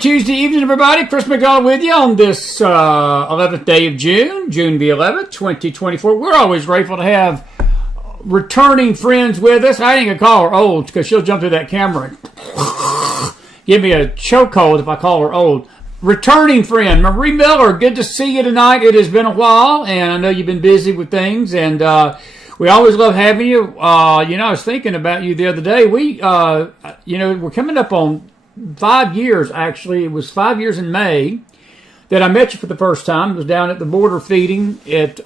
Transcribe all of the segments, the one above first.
Good Tuesday evening, everybody. Chris McDonald with you on this 11th day of June, June the 11th, 2024. We're always grateful to have returning friends with us. I ain't going to call her old because she'll jump through that camera and give me a chokehold if I call her old. Returning friend, Marie Miller, good to see you tonight. It has been a while, and I know you've been busy with things, and we always love having you. I was thinking about you the other day. We're coming up on 5 years, actually. It was 5 years in May that I met you for the first time. It was down at the border feeding at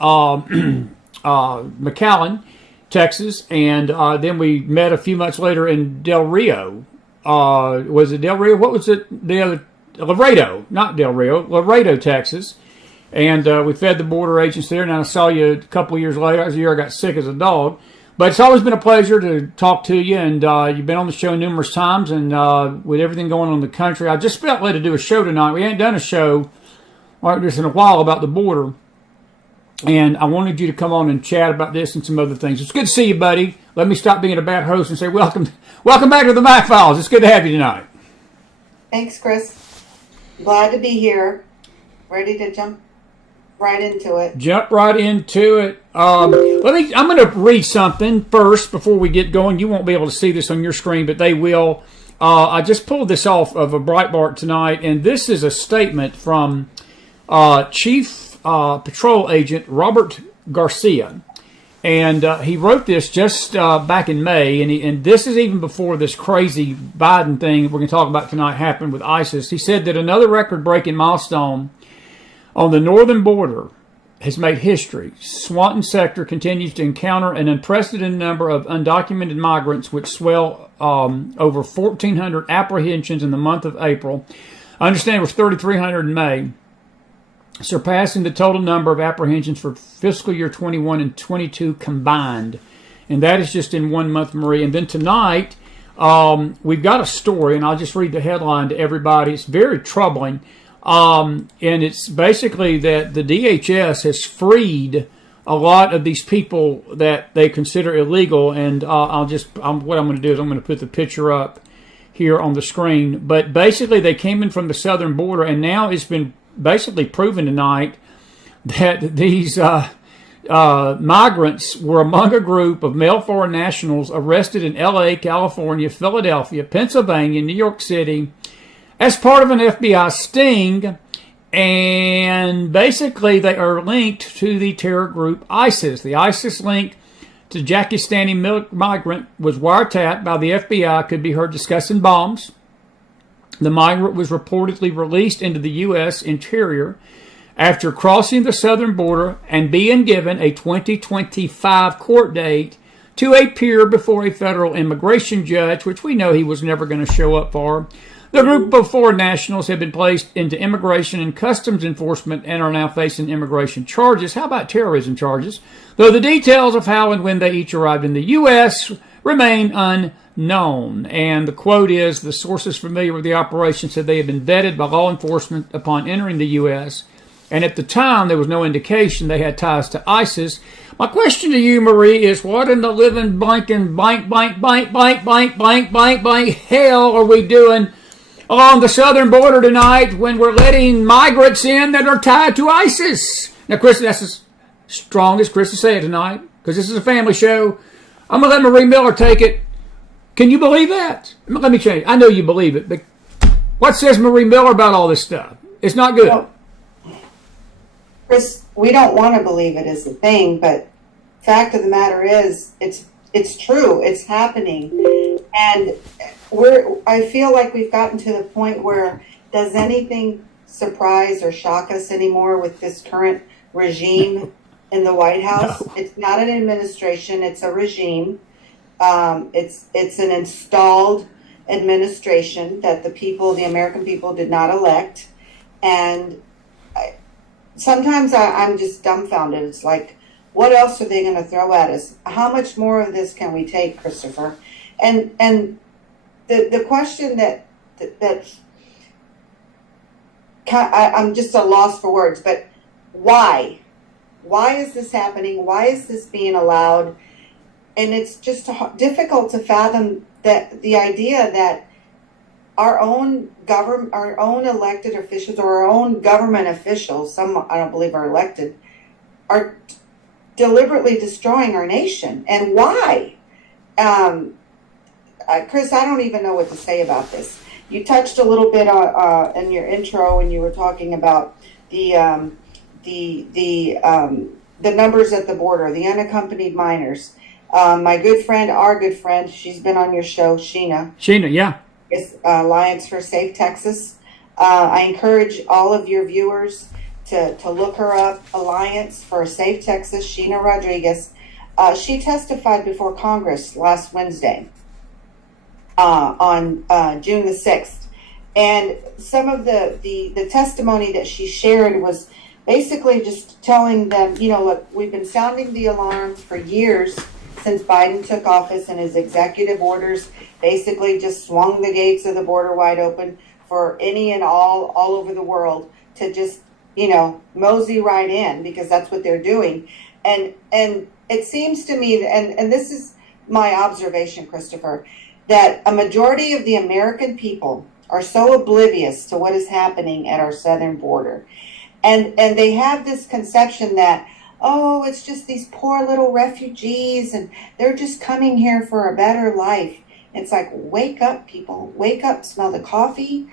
McAllen, Texas, and then we met a few months later in Del Rio. Was it Del Rio? What was it? The other Laredo, not Del Rio, Laredo, Texas. And we fed the border agents there. And I saw you a couple of years later. That was the year I got sick as a dog. But it's always been a pleasure to talk to you, and you've been on the show numerous times, and with everything going on in the country, I just felt led to do a show tonight. We ain't done a show like this in a while about the border, and I wanted you to come on and chat about this and some other things. It's good to see you, buddy. Let me stop being a bad host and say welcome back to the McFiles. It's good to have you tonight. Thanks, Chris. Glad to be here. Ready to jump right into it. Jump right into it. I'm going to read something first before we get going. You won't be able to see this on your screen, but they will. I just pulled this off of a Breitbart tonight, and this is a statement from Chief Patrol Agent Robert Garcia. And he wrote this just back in May, and this is even before this crazy Biden thing we're going to talk about tonight happened with ISIS. He said that another record-breaking milestone on the northern border has made history. Swanton sector continues to encounter an unprecedented number of undocumented migrants, which swell over 1,400 apprehensions in the month of April. I understand it was 3,300 in May, surpassing the total number of apprehensions for fiscal year 21 and 22 combined. And that is just in 1 month, Marie. And then tonight, we've got a story, and I'll just read the headline to everybody. It's very troubling. And it's basically that the DHS has freed a lot of these people that they consider illegal. And what I'm going to do is I'm going to put the picture up here on the screen. But basically, they came in from the southern border, and now it's been basically proven tonight that these migrants were among a group of male foreign nationals arrested in L.A., California, Philadelphia, Pennsylvania, New York City, as part of an FBI sting, and basically they are linked to the terror group ISIS. The ISIS link to Pakistani migrant was wiretapped by the FBI, could be heard discussing bombs. The migrant was reportedly released into the U.S. interior after crossing the southern border and being given a 2025 court date to appear before a federal immigration judge, which we know he was never going to show up for. The group of foreign nationals have been placed into immigration and customs enforcement and are now facing immigration charges. How about terrorism charges? Though the details of how and when they each arrived in the U.S. remain unknown. And the quote is, the sources familiar with the operation said they had been vetted by law enforcement upon entering the U.S. And at the time, there was no indication they had ties to ISIS. My question to you, Marie, is what in the living blanking blank hell are we doing along the southern border tonight when we're letting migrants in that are tied to ISIS? Now, Chris, that's as strong as Chris is saying tonight, because this is a family show. I'm going to let Marie Miller take it. Can you believe that? Let me change. I know you believe it, but what says Marie Miller about all this stuff? It's not good. Well, Chris, we don't want to believe it is the thing, but fact of the matter is, it's true. It's happening. And I feel like we've gotten to the point where does anything surprise or shock us anymore with this current regime in the White House? No. It's not an administration, it's a regime. It's an installed administration that the American people did not elect. And sometimes I'm just dumbfounded. It's like, what else are they going to throw at us? How much more of this can we take, Christopher? And the question that I'm just at a loss for words, but why? Why is this happening? Why is this being allowed? And it's just difficult to fathom that the idea that our own government, our own elected officials, or our own government officials, some I don't believe are elected, are deliberately destroying our nation. And why? Chris, I don't even know what to say about this. You touched a little bit in your intro when you were talking about the numbers at the border, the unaccompanied minors. My good friend, our good friend, she's been on your show, Sheena. Sheena, yeah. Is Alliance for Safe Texas. I encourage all of your viewers to look her up, Alliance for Safe Texas, Sheena Rodriguez. She testified before Congress last Wednesday on June the 6th. And some of the testimony that she shared was basically just telling them, you know, look, we've been sounding the alarm for years since Biden took office, and his executive orders basically just swung the gates of the border wide open for any and all over the world to just, you know, mosey right in, because that's what they're doing. And it seems to me, and this is my observation, Christopher, that a majority of the American people are so oblivious to what is happening at our southern border. And they have this conception that, oh, it's just these poor little refugees and they're just coming here for a better life. It's like, wake up, people. Wake up, smell the coffee.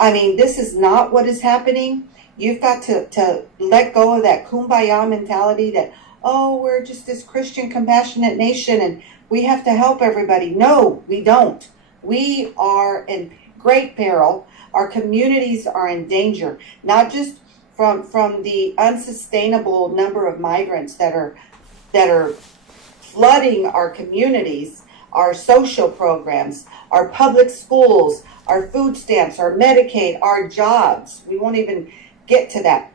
I mean, this is not what is happening. You've got to let go of that kumbaya mentality that, oh, we're just this Christian compassionate nation and we have to help everybody. No, we don't. We are in great peril. Our communities are in danger, not just from the unsustainable number of migrants that are flooding our communities, our social programs, our public schools, our food stamps, our Medicaid, our jobs. We won't even get to that.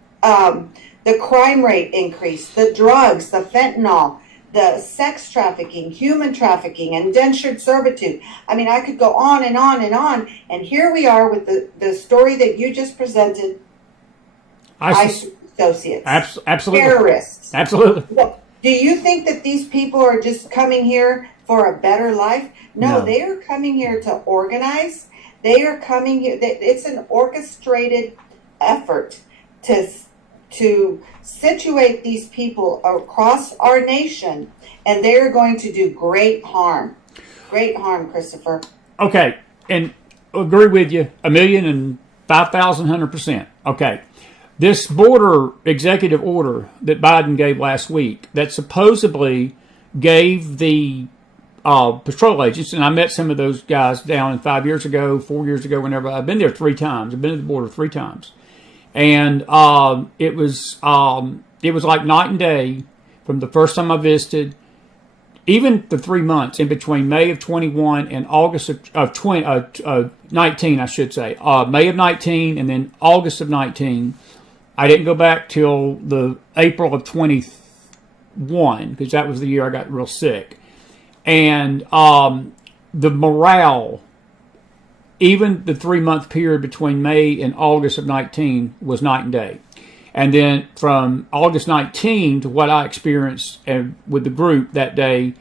The crime rate increase, the drugs, the fentanyl, the sex trafficking, human trafficking, indentured servitude. I mean, I could go on and on and on. And here we are with the story that you just presented. ISIS associates. Absolutely. Terrorists. Absolutely. Well, do you think that these people are just coming here for a better life? No, they are coming here to organize. They are coming here. It's an orchestrated effort to situate these people across our nation, and they're going to do great harm. Great harm, Christopher. Okay, and agree with you 1,005,100%. Okay. This border executive order that Biden gave last week that supposedly gave the patrol agents, and I met some of those guys down 5 years ago, 4 years ago, whenever. I've been there 3 times. I've been to the border 3 times. And it was like night and day from the first time I visited, even the 3 months in between May of 21 and August of 19, I should say. May of 19 and then August of 19. I didn't go back till the April of 21 because that was the year I got real sick. And the morale, even the 3-month period between May and August of 19 was night and day. And then from August 19 to what I experienced with the group that day,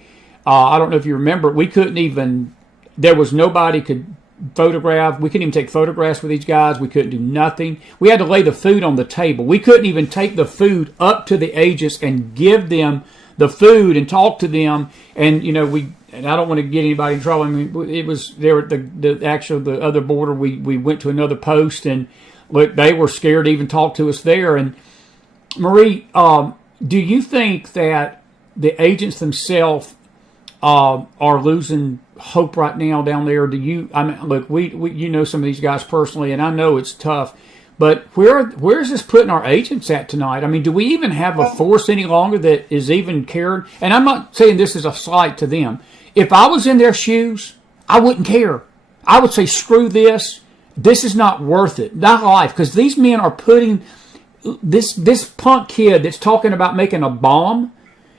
I don't know if you remember, we couldn't even, there was nobody could photograph. We couldn't even take photographs with these guys. We couldn't do nothing. We had to lay the food on the table. We couldn't even take the food up to the agents and give them the food and talk to them. And, you know, and I don't want to get anybody in trouble. I mean, it was there at the other border. We went to another post, and look, they were scared to even talk to us there. And Marie, do you think that the agents themselves are losing hope right now down there? Do you? I mean, look, we you know some of these guys personally, and I know it's tough. But where is this putting our agents at tonight? I mean, do we even have a force any longer that is even cared? And I'm not saying this is a slight to them. If I was in their shoes, I wouldn't care. I would say, screw this. This is not worth it. Not life. Because these men are putting this punk kid that's talking about making a bomb.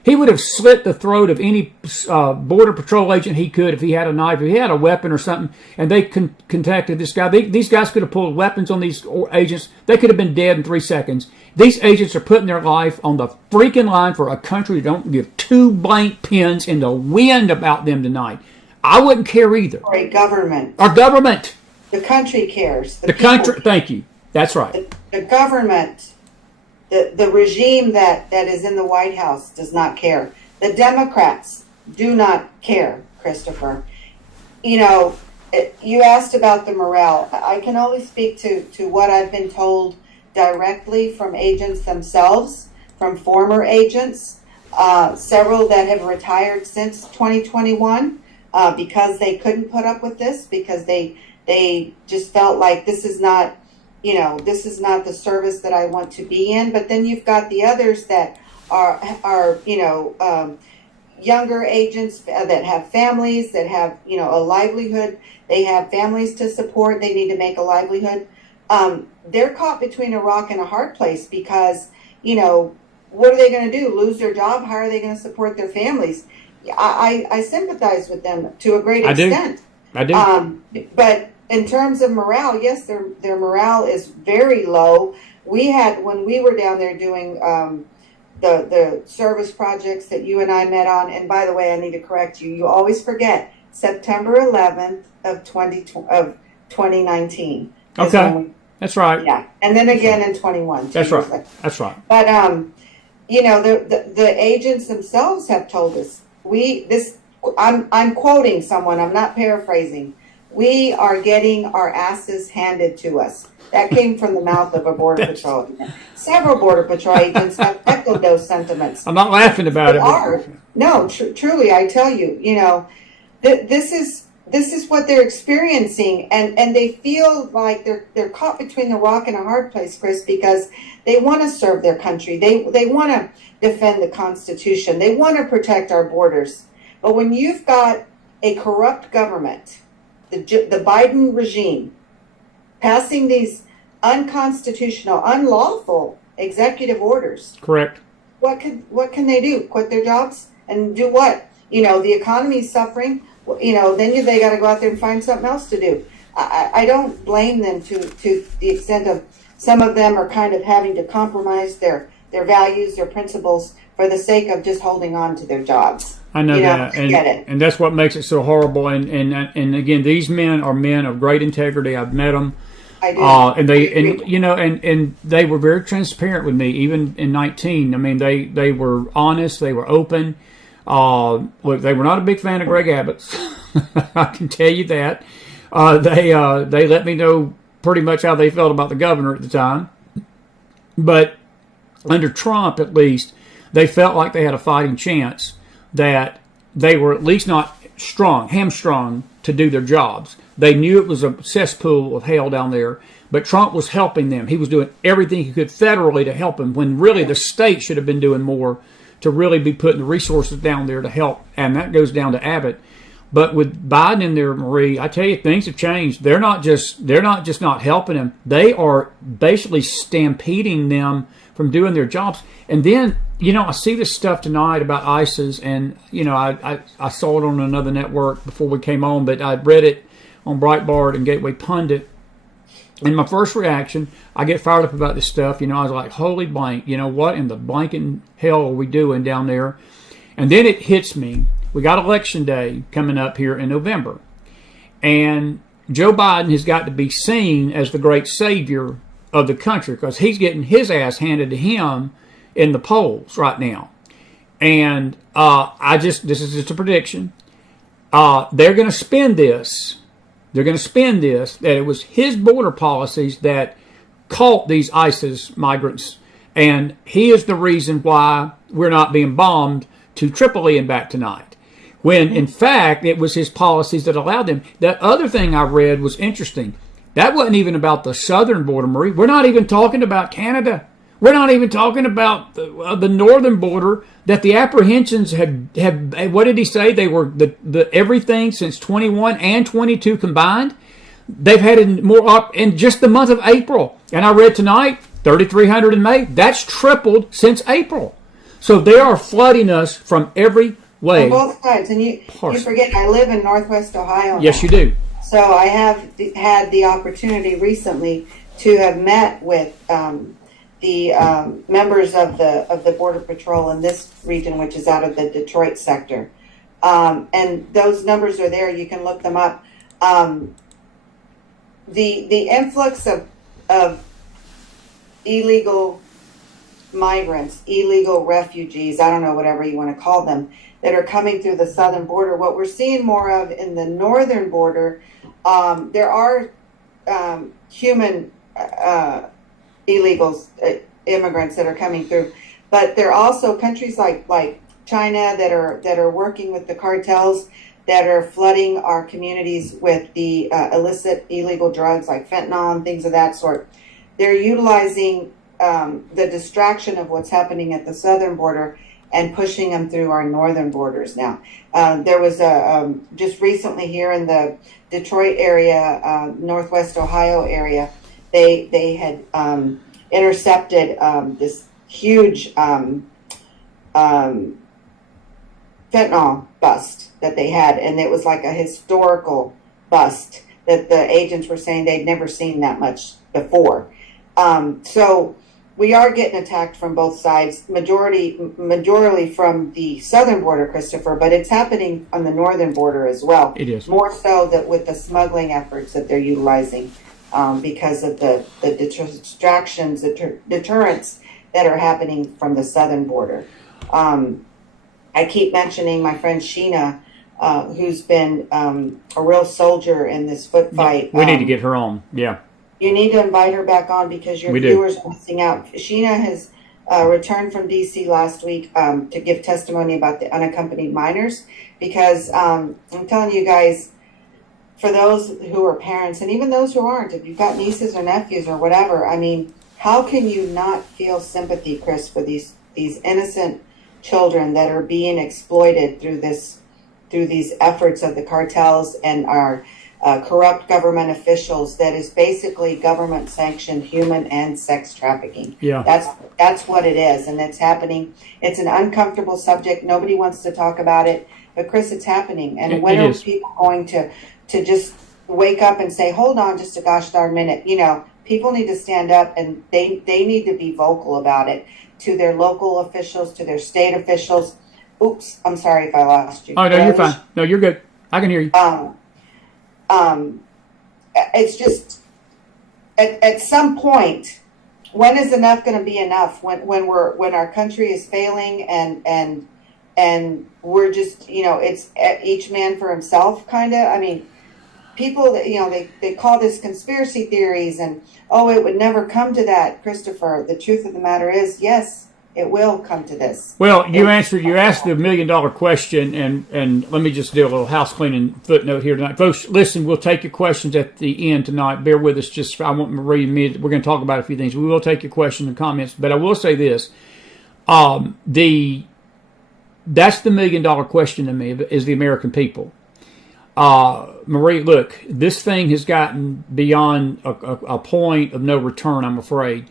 He would have slit the throat of any border patrol agent he could if he had a knife, if he had a weapon or something, and they contacted this guy. These guys could have pulled weapons on these agents. They could have been dead in 3 seconds. These agents are putting their life on the freaking line for a country that don't give 2 blank pins in the wind about them tonight. I wouldn't care either. Or a government. Our government. The country cares. The country, thank you. That's right. The government, the regime that is in the White House does not care. The Democrats do not care, Christopher. You know, you asked about the morale. I can only speak to what I've been told directly from agents themselves, from former agents, several that have retired since 2021 because they couldn't put up with this, because they just felt like this is not, this is not the service that I want to be in. But then you've got the others that are younger agents that have families, that have, a livelihood. They have families to support. They need to make a livelihood. They're caught between a rock and a hard place because, what are they going to do? Lose their job? How are they going to support their families? I sympathize with them to a great extent. I do. But in terms of morale, yes, their morale is very low. When we were down there doing the service projects that you and I met on, and by the way, I need to correct you. You always forget September 11th of 2019. Okay, that's right. Yeah, and then again in 21. That's right. That's right. But the agents themselves have told us I'm quoting someone. I'm not paraphrasing. We are getting our asses handed to us. That came from the mouth of a Border Patrol agent. Several Border Patrol agents have echoed those sentiments. I'm not laughing about it. No, truly, I tell you, this is what they're experiencing, and they feel like they're caught between the rock and a hard place, Chris, because they want to serve their country. They want to defend the Constitution. They want to protect our borders. But when you've got a corrupt government, the Biden regime, passing these unconstitutional, unlawful executive orders. Correct. What can they do? Quit their jobs and do what? The economy's suffering. Then they got to go out there and find something else to do. I don't blame them to the extent of some of them are kind of having to compromise their values, their principles for the sake of just holding on to their jobs. I know that, and that's what makes it so horrible. And again, these men are men of great integrity. I've met them. I do. And they were very transparent with me, even in 19. I mean, they were honest. They were open. Look, they were not a big fan of Greg Abbott's. I can tell you that. They let me know pretty much how they felt about the governor at the time. But under Trump, at least, they felt like they had a fighting chance, that they were at least not hamstrung to do their jobs. They knew it was a cesspool of hell down there, but Trump was helping them. He was doing everything he could federally to help them, when really the state should have been doing more to really be putting the resources down there to help, and that goes down to Abbott. But with Biden in there, Marie, I tell you, things have changed. They're not just not helping them. They are basically stampeding them from doing their jobs. And then, I see this stuff tonight about ISIS, and, I saw it on another network before we came on, but I read it on Breitbart and Gateway Pundit. And my first reaction, I get fired up about this stuff. I was like, holy blank, what in the blanking hell are we doing down there? And then it hits me. We got Election Day coming up here in November. And Joe Biden has got to be seen as the great savior of the country, because he's getting his ass handed to him in the polls right now. And this is just a prediction. They're going to spin this. They're going to spin this, that it was his border policies that caught these ISIS migrants, and he is the reason why we're not being bombed to Tripoli and back tonight, when in fact it was his policies that allowed them. That other thing I read was interesting. That wasn't even about the southern border, Marie. We're not even talking about Canada. We're not even talking about the northern border, that the apprehensions have, what did he say? They were the everything since 21 and 22 combined. They've had more up in just the month of April. And I read tonight, 3,300 in May. That's tripled since April. So they are flooding us from every way. On both sides. And you forget, I live in Northwest Ohio. Yes, you do. So I have had the opportunity recently to have met with the members of the Border Patrol in this region, which is out of the Detroit sector. And those numbers are there. You can look them up. the influx of illegal migrants, illegal refugees, I don't know, whatever you want to call them, that are coming through the southern border. What we're seeing more of in the northern border, there are human illegals, immigrants that are coming through, but there are also countries like China that are working with the cartels that are flooding our communities with the illicit illegal drugs like fentanyl and things of that sort. They're utilizing the distraction of what's happening at the southern border and pushing them through our northern borders now. There was just recently here in the Detroit area, Northwest Ohio area, they had intercepted this huge fentanyl bust that they had, and it was like a historical bust that the agents were saying they'd never seen that much before. So we are getting attacked from both sides, majorly from the southern border, Christopher, but it's happening on the northern border as well. It is. More so that with the smuggling efforts that they're utilizing because of the distractions, the deterrents that are happening from the southern border. I keep mentioning my friend Sheena, who's been a real soldier in this foot fight. We need to get her on. Yeah. You need to invite her back on because your viewers are missing out. Sheena has returned from D.C. last week to give testimony about the unaccompanied minors because I'm telling you guys, for those who are parents and even those who aren't, if you've got nieces or nephews or whatever, I mean, how can you not feel sympathy, Chris, for these innocent children that are being exploited through these efforts of the cartels and our corrupt government officials that is basically government sanctioned human and sex trafficking. Yeah. That's what it is, and it's happening. It's an uncomfortable subject. Nobody wants to talk about it, but Chris, it's happening. And when are people going to just wake up and say, hold on just a gosh darn minute? You know, people need to stand up and they need to be vocal about it to their local officials, to their state officials. Oops, I'm sorry if I lost you. Oh, no, you're fine. No, you're good. I can hear you. It's just at some point, when is enough going to be enough? When our country is failing and we're just, you know, it's each man for himself kind of. I mean, people that, you know, they call this conspiracy theories and it would never come to that, Christopher. The truth of the matter is, yes, it will come to this. Well, you asked the $1 million question, and let me just do a little house cleaning footnote here tonight. Folks, listen, we'll take your questions at the end tonight. Bear with us. I want Marie and me, we're going to talk about a few things. We will take your questions and comments, but I will say this. That's the $1 million question to me, is the American people. Marie, look, this thing has gotten beyond a point of no return, I'm afraid.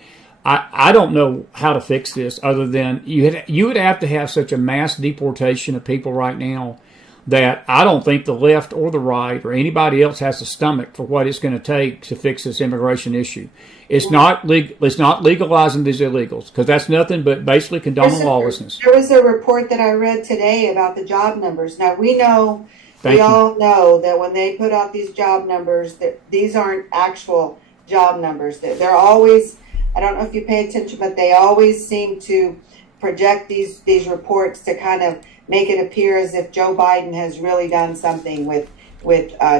I don't know how to fix this other than you would have to have such a mass deportation of people right now that I don't think the left or the right or anybody else has the stomach for what it's going to take to fix this immigration issue. It's not legalizing these illegals, because that's nothing but basically condoning lawlessness. There was a report that I read today about the job numbers. Now, we know, we all know that when they put out these job numbers, that these aren't actual job numbers. They're always, I don't know if you pay attention, but they always seem to project these reports to kind of make it appear as if Joe Biden has really done something with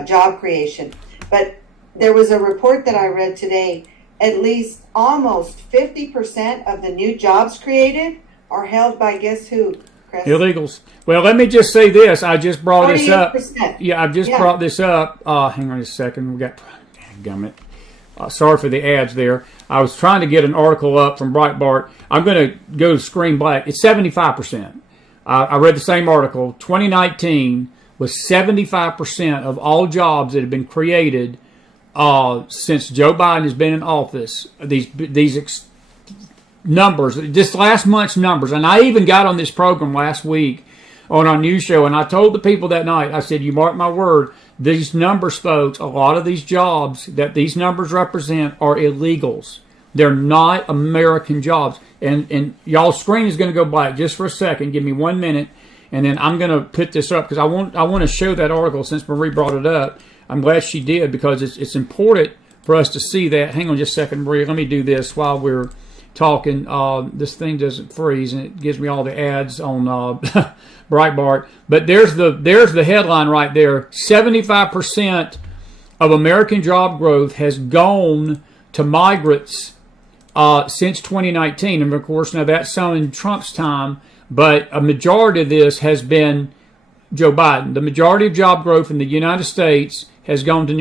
job creation. But there was a report that I read today, at least almost 50% of the new jobs created are held by guess who, Chris? Illegals. Well, let me just say this. I just brought this up. 48%. Yeah, I just brought this up. Hang on a second. We got, gummit. Sorry for the ads there. I was trying to get an article up from Breitbart. I'm going to go to screen black. It's 75%. I read the same article. 2019 was 75% of all jobs that have been created since Joe Biden has been in office. These numbers, just last month's numbers, and I even got on this program last week on our news show, and I told the people that night, I said, you mark my word, these numbers, folks, a lot of these jobs that these numbers represent are illegals. They're not American jobs. And y'all's screen is going to go black just for a second. Give me 1 minute, and then I'm going to put this up because I want to show that article since Marie brought it up. I'm glad she did because it's important for us to see that. Hang on just a second, Maria. Let me do this while we're talking. This thing doesn't freeze, and it gives me all the ads on Breitbart. But there's the headline right there. 75% of American job growth has gone to migrants since 2019. And, of course, now that's some in Trump's time, but a majority of this has been Joe Biden. The majority of job growth in the United States has gone to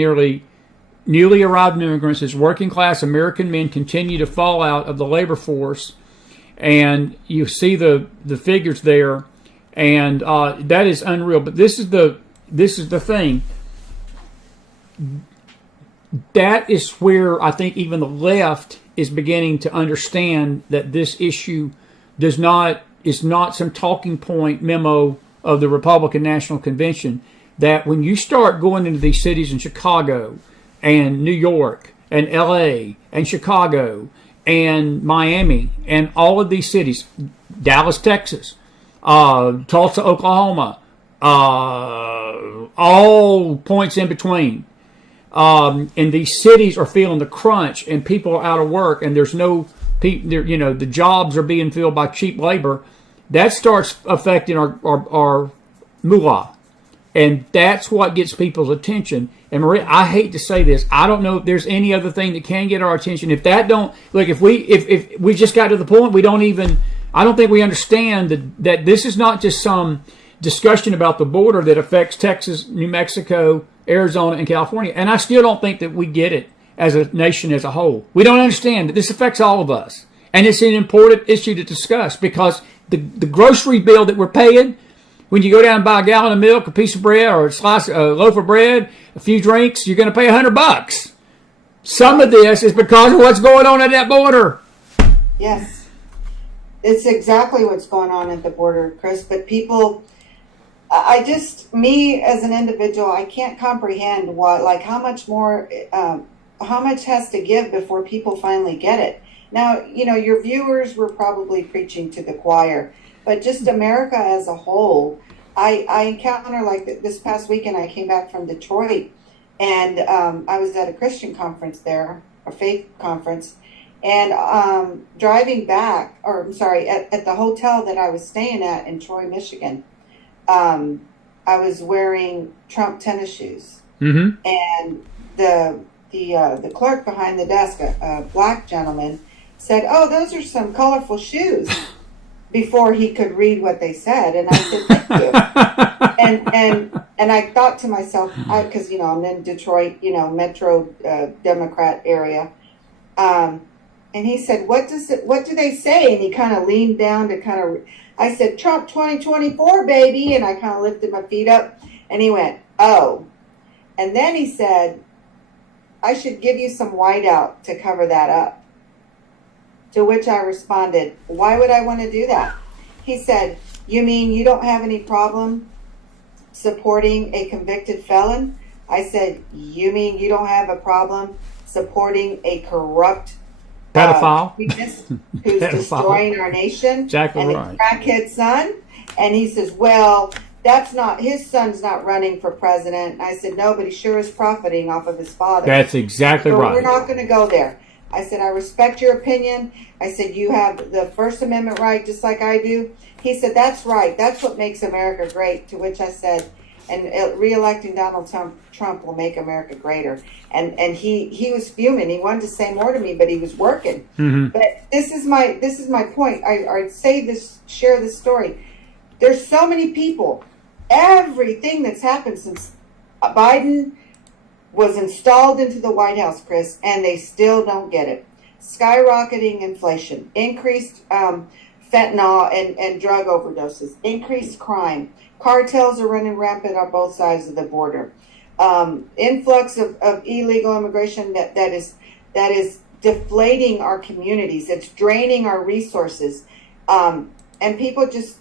newly arrived immigrants as working class American men continue to fall out of the labor force. And you see the figures there, and that is unreal. But this is the thing. That is where I think even the left is beginning to understand that this issue is not some talking point memo of the Republican National Convention. That when you start going into these cities in Chicago and New York and LA and Chicago and Miami and all of these cities, Dallas, Texas, Tulsa, Oklahoma, all points in between. And these cities are feeling the crunch, and people are out of work, and there's no people. The jobs are being filled by cheap labor. That starts affecting our moolah, and that's what gets people's attention. And Maria, I hate to say this, I don't know if there's any other thing that can get our attention. If that don't, like, if we just got to the point I don't think we understand that this is not just some discussion about the border that affects Texas, New Mexico, Arizona, and California. And I still don't think that we get it as a nation as a whole. We don't understand that this affects all of us. And it's an important issue to discuss, because the grocery bill that we're paying, when you go down and buy a gallon of milk, a piece of bread, or a loaf of bread, a few drinks, you're going to pay $100. Some of this is because of what's going on at that border. Yes. It's exactly what's going on at the border, Chris. But people, me as an individual, I can't comprehend how much more, how much has to give before people finally get it. Now, your viewers were probably preaching to the choir, but just America as a whole, I encounter, like this past weekend, I came back from Detroit, and I was at a Christian conference there, a faith conference, and driving back, at the hotel that I was staying at in Troy, Michigan, I was wearing Trump tennis shoes, and the clerk behind the desk, a black gentleman, said, "Oh, those are some colorful shoes," before he could read what they said. And I said, "Thank you." and I thought to myself, because I'm in Detroit, Metro Democrat area, and he said, "What do they say?" And he kind of leaned down to I said, "Trump 2024, baby," and I kind of lifted my feet up, and he went, "Oh," and then he said, "I should give you some whiteout to cover that up." To which I responded, "Why would I want to do that?" He said, "You mean you don't have any problem supporting a convicted felon?" I said, "You mean you don't have a problem supporting a corrupt pedophile who's destroying our nation?" Exactly and right. A crackhead son? And he says, "Well, his son's not running for president." And I said, "No, but he sure is profiting off of his father." That's exactly right. We're not going to go there. I said, "I respect your opinion." I said, "You have the First Amendment right just like I do." He said, "That's right. That's what makes America great." To which I said, "And re-electing Donald Trump will make America greater." And he was fuming. He wanted to say more to me, but he was working. But this is my point. I share this story. There's so many people. Everything that's happened since Biden was installed into the White House, Chris, and they still don't get it. Skyrocketing inflation, increased fentanyl and drug overdoses, increased crime. Cartels are running rampant on both sides of the border. Influx of illegal immigration that is deflating our communities. It's draining our resources. And people just,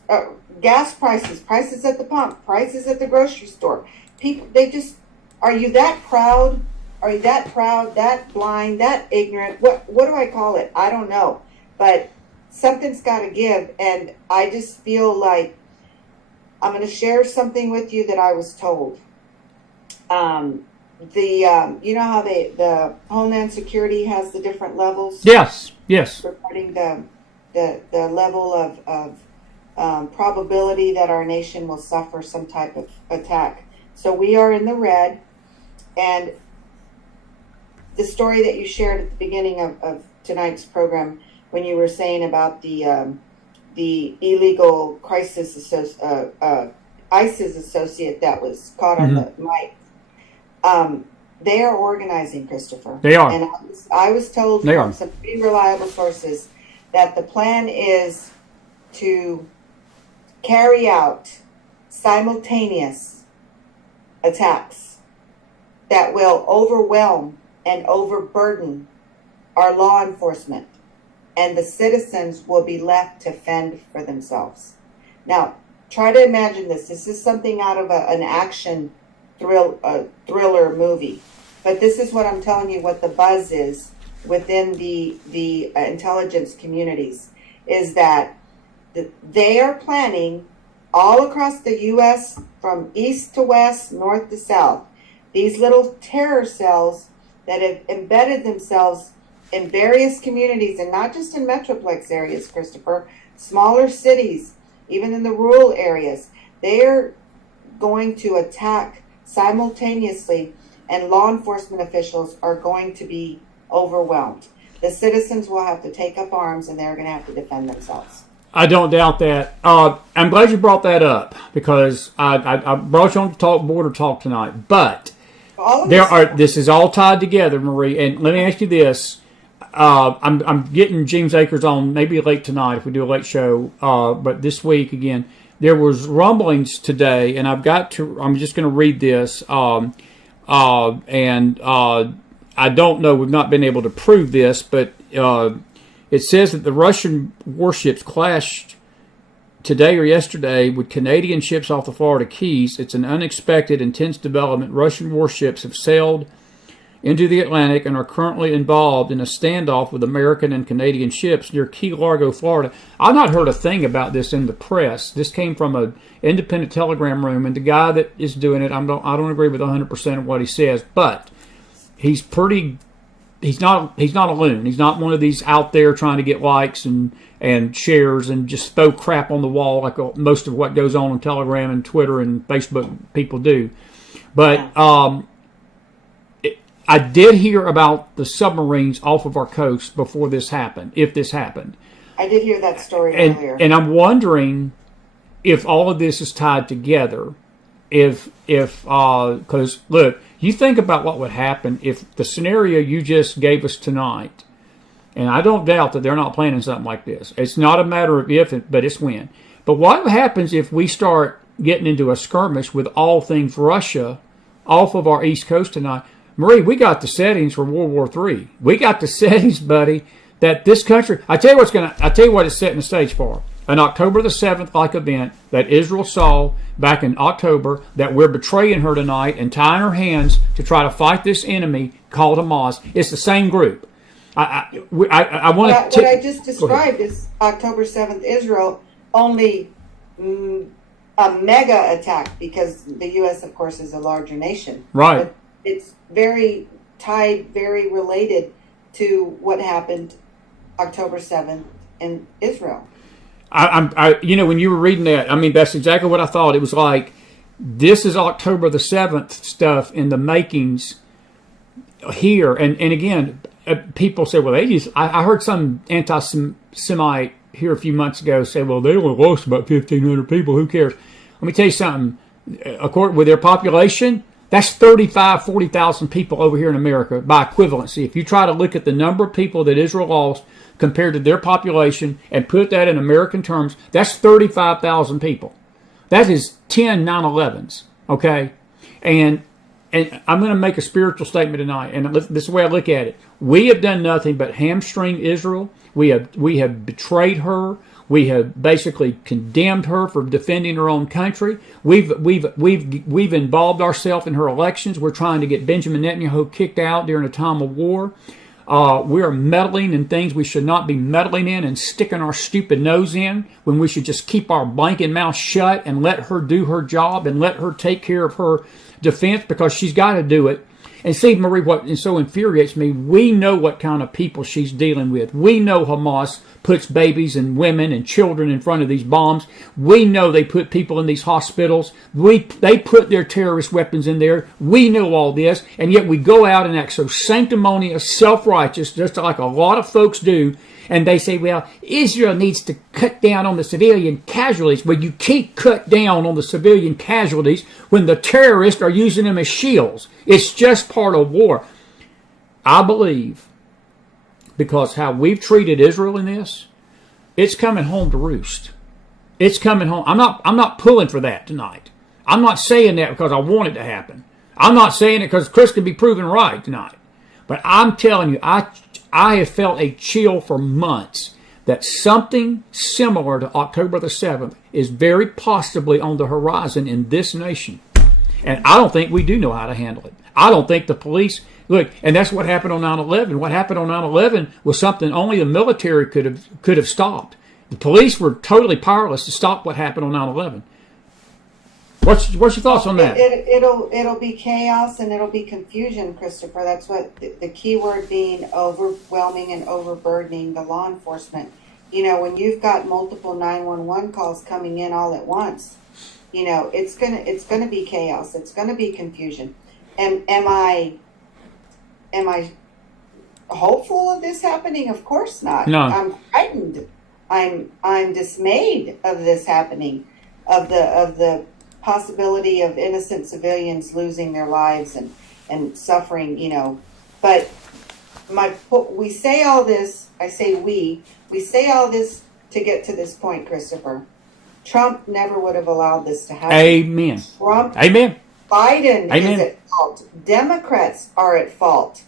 gas prices at the pump, prices at the grocery store. People, are you that proud? Are you that proud, that blind, that ignorant? What do I call it? I don't know. But something's got to give. And I just feel like I'm going to share something with you that I was told. you know how the Homeland Security has the different levels Yes, yes. regarding the level of probability that our nation will suffer some type of attack. So we are in the red, and the story that you shared at the beginning of tonight's program, when you were saying about the illegal ISIS associate that was caught on the mic. They are organizing, Christopher. They are. And I was told from some pretty reliable sources that the plan is to carry out simultaneous attacks that will overwhelm and overburden our law enforcement, and the citizens will be left to fend for themselves. Now, try to imagine this. This is something out of an action thriller movie. But this is what I'm telling you, what the buzz is within the intelligence communities, is that they are planning all across the U.S. from east to west, north to south, these little terror cells that have embedded themselves in various communities, and not just in metroplex areas, Christopher, smaller cities, even in the rural areas. They are going to attack simultaneously, and law enforcement officials are going to be overwhelmed. The citizens will have to take up arms, and they're going to have to defend themselves. I don't doubt that. I'm glad you brought that up, because I brought you on to talk border talk tonight. But this is all tied together, Marie. And let me ask you this: I'm getting James Akers on maybe late tonight if we do a late show. But this week again, there was rumblings today, and I'm just going to read this. I don't know. We've not been able to prove this, but it says that the Russian warships clashed today or yesterday with Canadian ships off the Florida Keys. It's an unexpected, intense development. Russian warships have sailed into the Atlantic and are currently involved in a standoff with American and Canadian ships near Key Largo, Florida. I've not heard a thing about this in the press. This came from an independent telegram room, and the guy that is doing it, I don't agree with 100% of what he says, but he's not a loon. He's not one of these out there trying to get likes and shares and just throw crap on the wall like most of what goes on Telegram and Twitter and Facebook people do. But I did hear about the submarines off of our coast before this happened, if this happened. I did hear that story earlier. And I'm wondering if all of this is tied together. Because look, you think about what would happen if the scenario you just gave us tonight, and I don't doubt that they're not planning something like this. It's not a matter of if, but it's when. But what happens if we start getting into a skirmish with all things Russia off of our East Coast tonight? Marie, we got the settings for World War III. We got the settings, buddy, that this country, I tell you what it's setting the stage for. An October the 7th like event that Israel saw back in October, that we're betraying her tonight and tying her hands to try to fight this enemy called Hamas. It's the same group. I want to. What I just described is October 7th Israel, only a mega attack, because the U.S., of course, is a larger nation. Right. But it's very tied, very related to what happened October 7th in Israel. When you were reading that, that's exactly what I thought. It was like, this is October the 7th stuff in the makings here. And again, people say, well, I heard some anti-Semite here a few months ago say, well, they only lost about 1,500 people. Who cares? Let me tell you something. According with their population, that's 40,000 people over here in America by equivalency. If you try to look at the number of people that Israel lost compared to their population and put that in American terms, that's 35,000 people. That is 10 9/11s, okay? And I'm going to make a spiritual statement tonight, and this is the way I look at it. We have done nothing but hamstring Israel. We have betrayed her. We have basically condemned her for defending her own country. We've involved ourselves in her elections. We're trying to get Benjamin Netanyahu kicked out during a time of war. We are meddling in things we should not be meddling in and sticking our stupid nose in, when we should just keep our blanket mouth shut and let her do her job and let her take care of her defense, because she's got to do it. And see, Marie, what so infuriates me, we know what kind of people she's dealing with. We know Hamas puts babies and women and children in front of these bombs. We know they put people in these hospitals. They put their terrorist weapons in there. We know all this, and yet we go out and act so sanctimonious, self-righteous, just like a lot of folks do, and they say, well, Israel needs to cut down on the civilian casualties. Well, you can't cut down on the civilian casualties when the terrorists are using them as shields. It's just part of war. I believe, because how we've treated Israel in this, it's coming home to roost. It's coming home. I'm not pulling for that tonight. I'm not saying that because I want it to happen. I'm not saying it because Chris can be proven right tonight. But I'm telling you, I have felt a chill for months that something similar to October the 7th is very possibly on the horizon in this nation. And I don't think we do know how to handle it. I don't think the police, look, and that's what happened on 9/11. What happened on 9/11 was something only the military could have stopped. The police were totally powerless to stop what happened on 9/11. What's your thoughts on that? It'll be chaos and it'll be confusion, Christopher. That's what the key word being overwhelming and overburdening the law enforcement. You know, when you've got multiple 911 calls coming in all at once, you know, it's gonna be chaos. It's gonna be confusion. And am I hopeful of this happening? Of course not. No. I'm frightened. I'm dismayed of this happening, of the possibility of innocent civilians losing their lives and suffering, you know. But we say all this, I say we say all this to get to this point, Christopher. Trump never would have allowed this to happen. Amen. Trump, Amen. Biden Amen. is at fault. Democrats are at fault.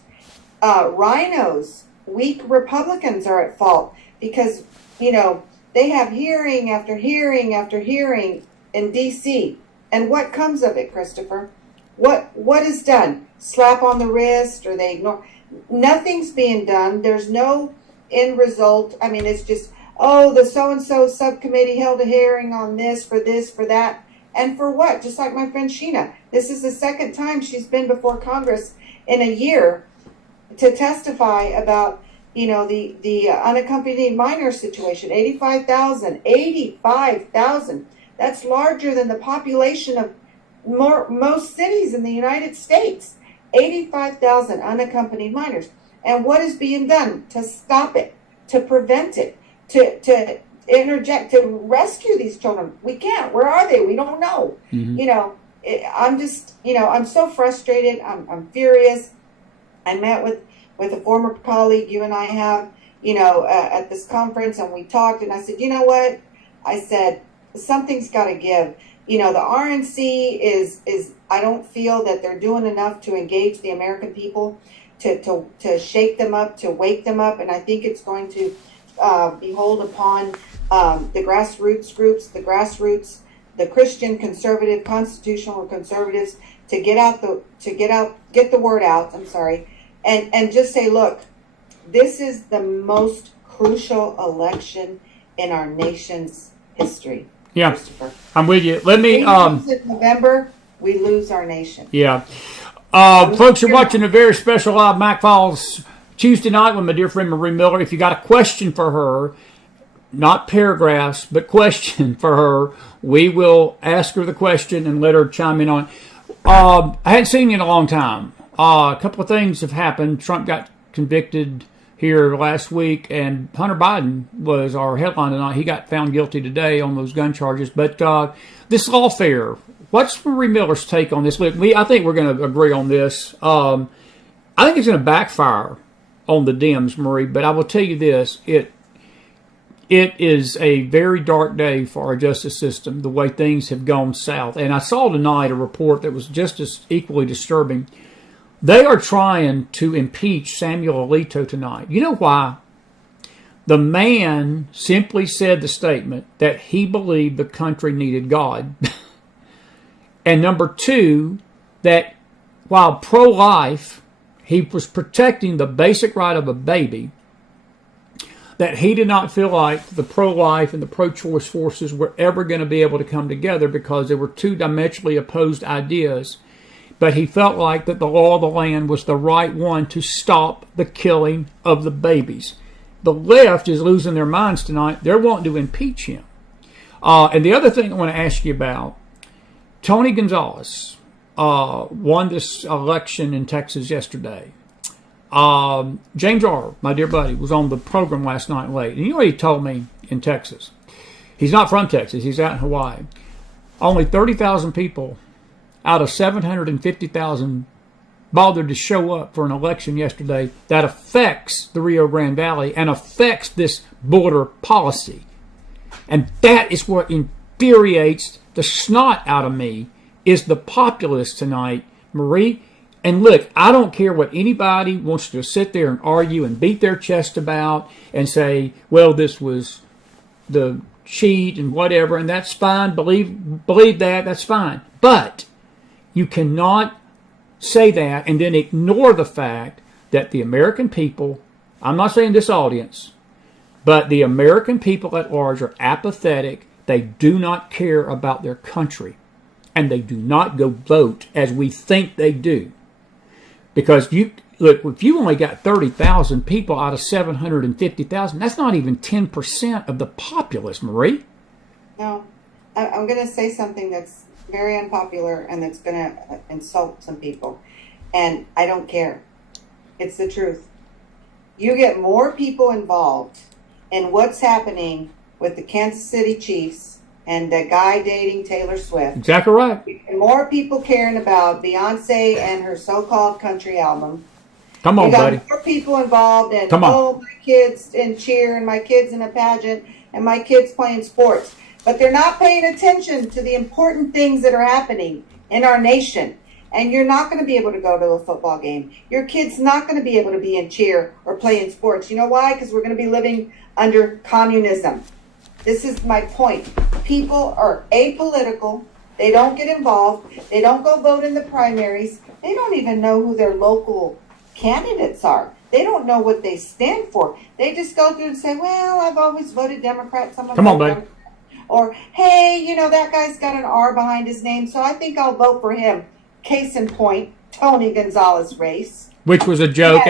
Rhinos, weak Republicans are at fault because, you know, they have hearing after hearing after hearing in D.C. And what comes of it, Christopher? What is done? Slap on the wrist, or they ignore? Nothing's being done. There's no end result. I mean, it's just, oh, the so-and-so subcommittee held a hearing on this, for that. And for what? Just like my friend Sheena. This is the second time she's been before Congress in a year to testify about, you know, the unaccompanied minor situation. 85,000. That's larger than the population of most cities in the United States. 85,000 unaccompanied minors. And what is being done to stop it, to prevent it, to interject, to rescue these children? We can't. Where are they? We don't know. Mm-hmm. You know, I'm just, you know, I'm so frustrated. I'm furious. I met with a former colleague you and I have, you know, at this conference, and we talked, and I said, you know what? I said, something's got to give. You know, the RNC is I don't feel that they're doing enough to engage the American people, to shake them up, to wake them up, and I think it's going to behold upon the grassroots groups, the Christian conservative, constitutional conservatives, to get the word out. I'm sorry, and just say, look, this is the most crucial election in our nation's history. Yeah, I'm with you. Let me. In November, we lose our nation. Yeah, folks, you're watching a very special live McFiles Tuesday night with my dear friend Marie Miller. If you got a question for her, not paragraphs, but question for her, we will ask her the question and let her chime in on it. I hadn't seen you in a long time. A couple of things have happened. Trump got convicted here last week, and Hunter Biden was our headline tonight. He got found guilty today on those gun charges. But this Lawfare, what's Marie Miller's take on this? Look, I think we're going to agree on this. I think it's going to backfire on the Dems, Marie, but I will tell you this. It is a very dark day for our justice system, the way things have gone south. And I saw tonight a report that was just as equally disturbing. They are trying to impeach Samuel Alito tonight. You know why? The man simply said the statement that he believed the country needed God. And number two, that while pro-life, he was protecting the basic right of a baby, that he did not feel like the pro-life and the pro-choice forces were ever going to be able to come together because they were two diametrically opposed ideas. but he felt like that the law of the land was the right one to stop the killing of the babies. The left is losing their minds tonight. They're wanting to impeach him. And the other thing I want to ask you about, Tony Gonzalez won this election in Texas yesterday. James R., my dear buddy, was on the program last night late. And you know what he told me in Texas? He's not from Texas. He's out in Hawaii. Only 30,000 people out of 750,000 bothered to show up for an election yesterday that affects the Rio Grande Valley and affects this border policy. And that is what infuriates the snot out of me, is the populace tonight, Marie. And look, I don't care what anybody wants to sit there and argue and beat their chest about and say, well, this was the cheat and whatever, and that's fine. Believe that, that's fine. But you cannot say that and then ignore the fact that the American people, I'm not saying this audience, but the American people at large are apathetic. They do not care about their country, and they do not go vote as we think they do. Because look, if you only got 30,000 people out of 750,000, that's not even 10% of the populace, Marie. No, I'm going to say something that's very unpopular and that's going to insult some people. And I don't care. It's the truth. You get more people involved in what's happening with the Kansas City Chiefs and the guy dating Taylor Swift. Exactly right. More people caring about Beyonce and her so-called country album. Come on, buddy. More people involved in, my kids in cheer and my kids in a pageant and my kids playing sports. But they're not paying attention to the important things that are happening in our nation. And you're not going to be able to go to a football game. Your kid's not going to be able to be in cheer or play in sports. You know why? Because we're going to be living under communism. This is my point. People are apolitical. They don't get involved. They don't go vote in the primaries. They don't even know who their local candidates are. They don't know what they stand for. They just go through and say, well, I've always voted Democrat. Come on, buddy. Or, hey, that guy's got an R behind his name, so I think I'll vote for him. Case in point, Tony Gonzalez race. Which was a joke.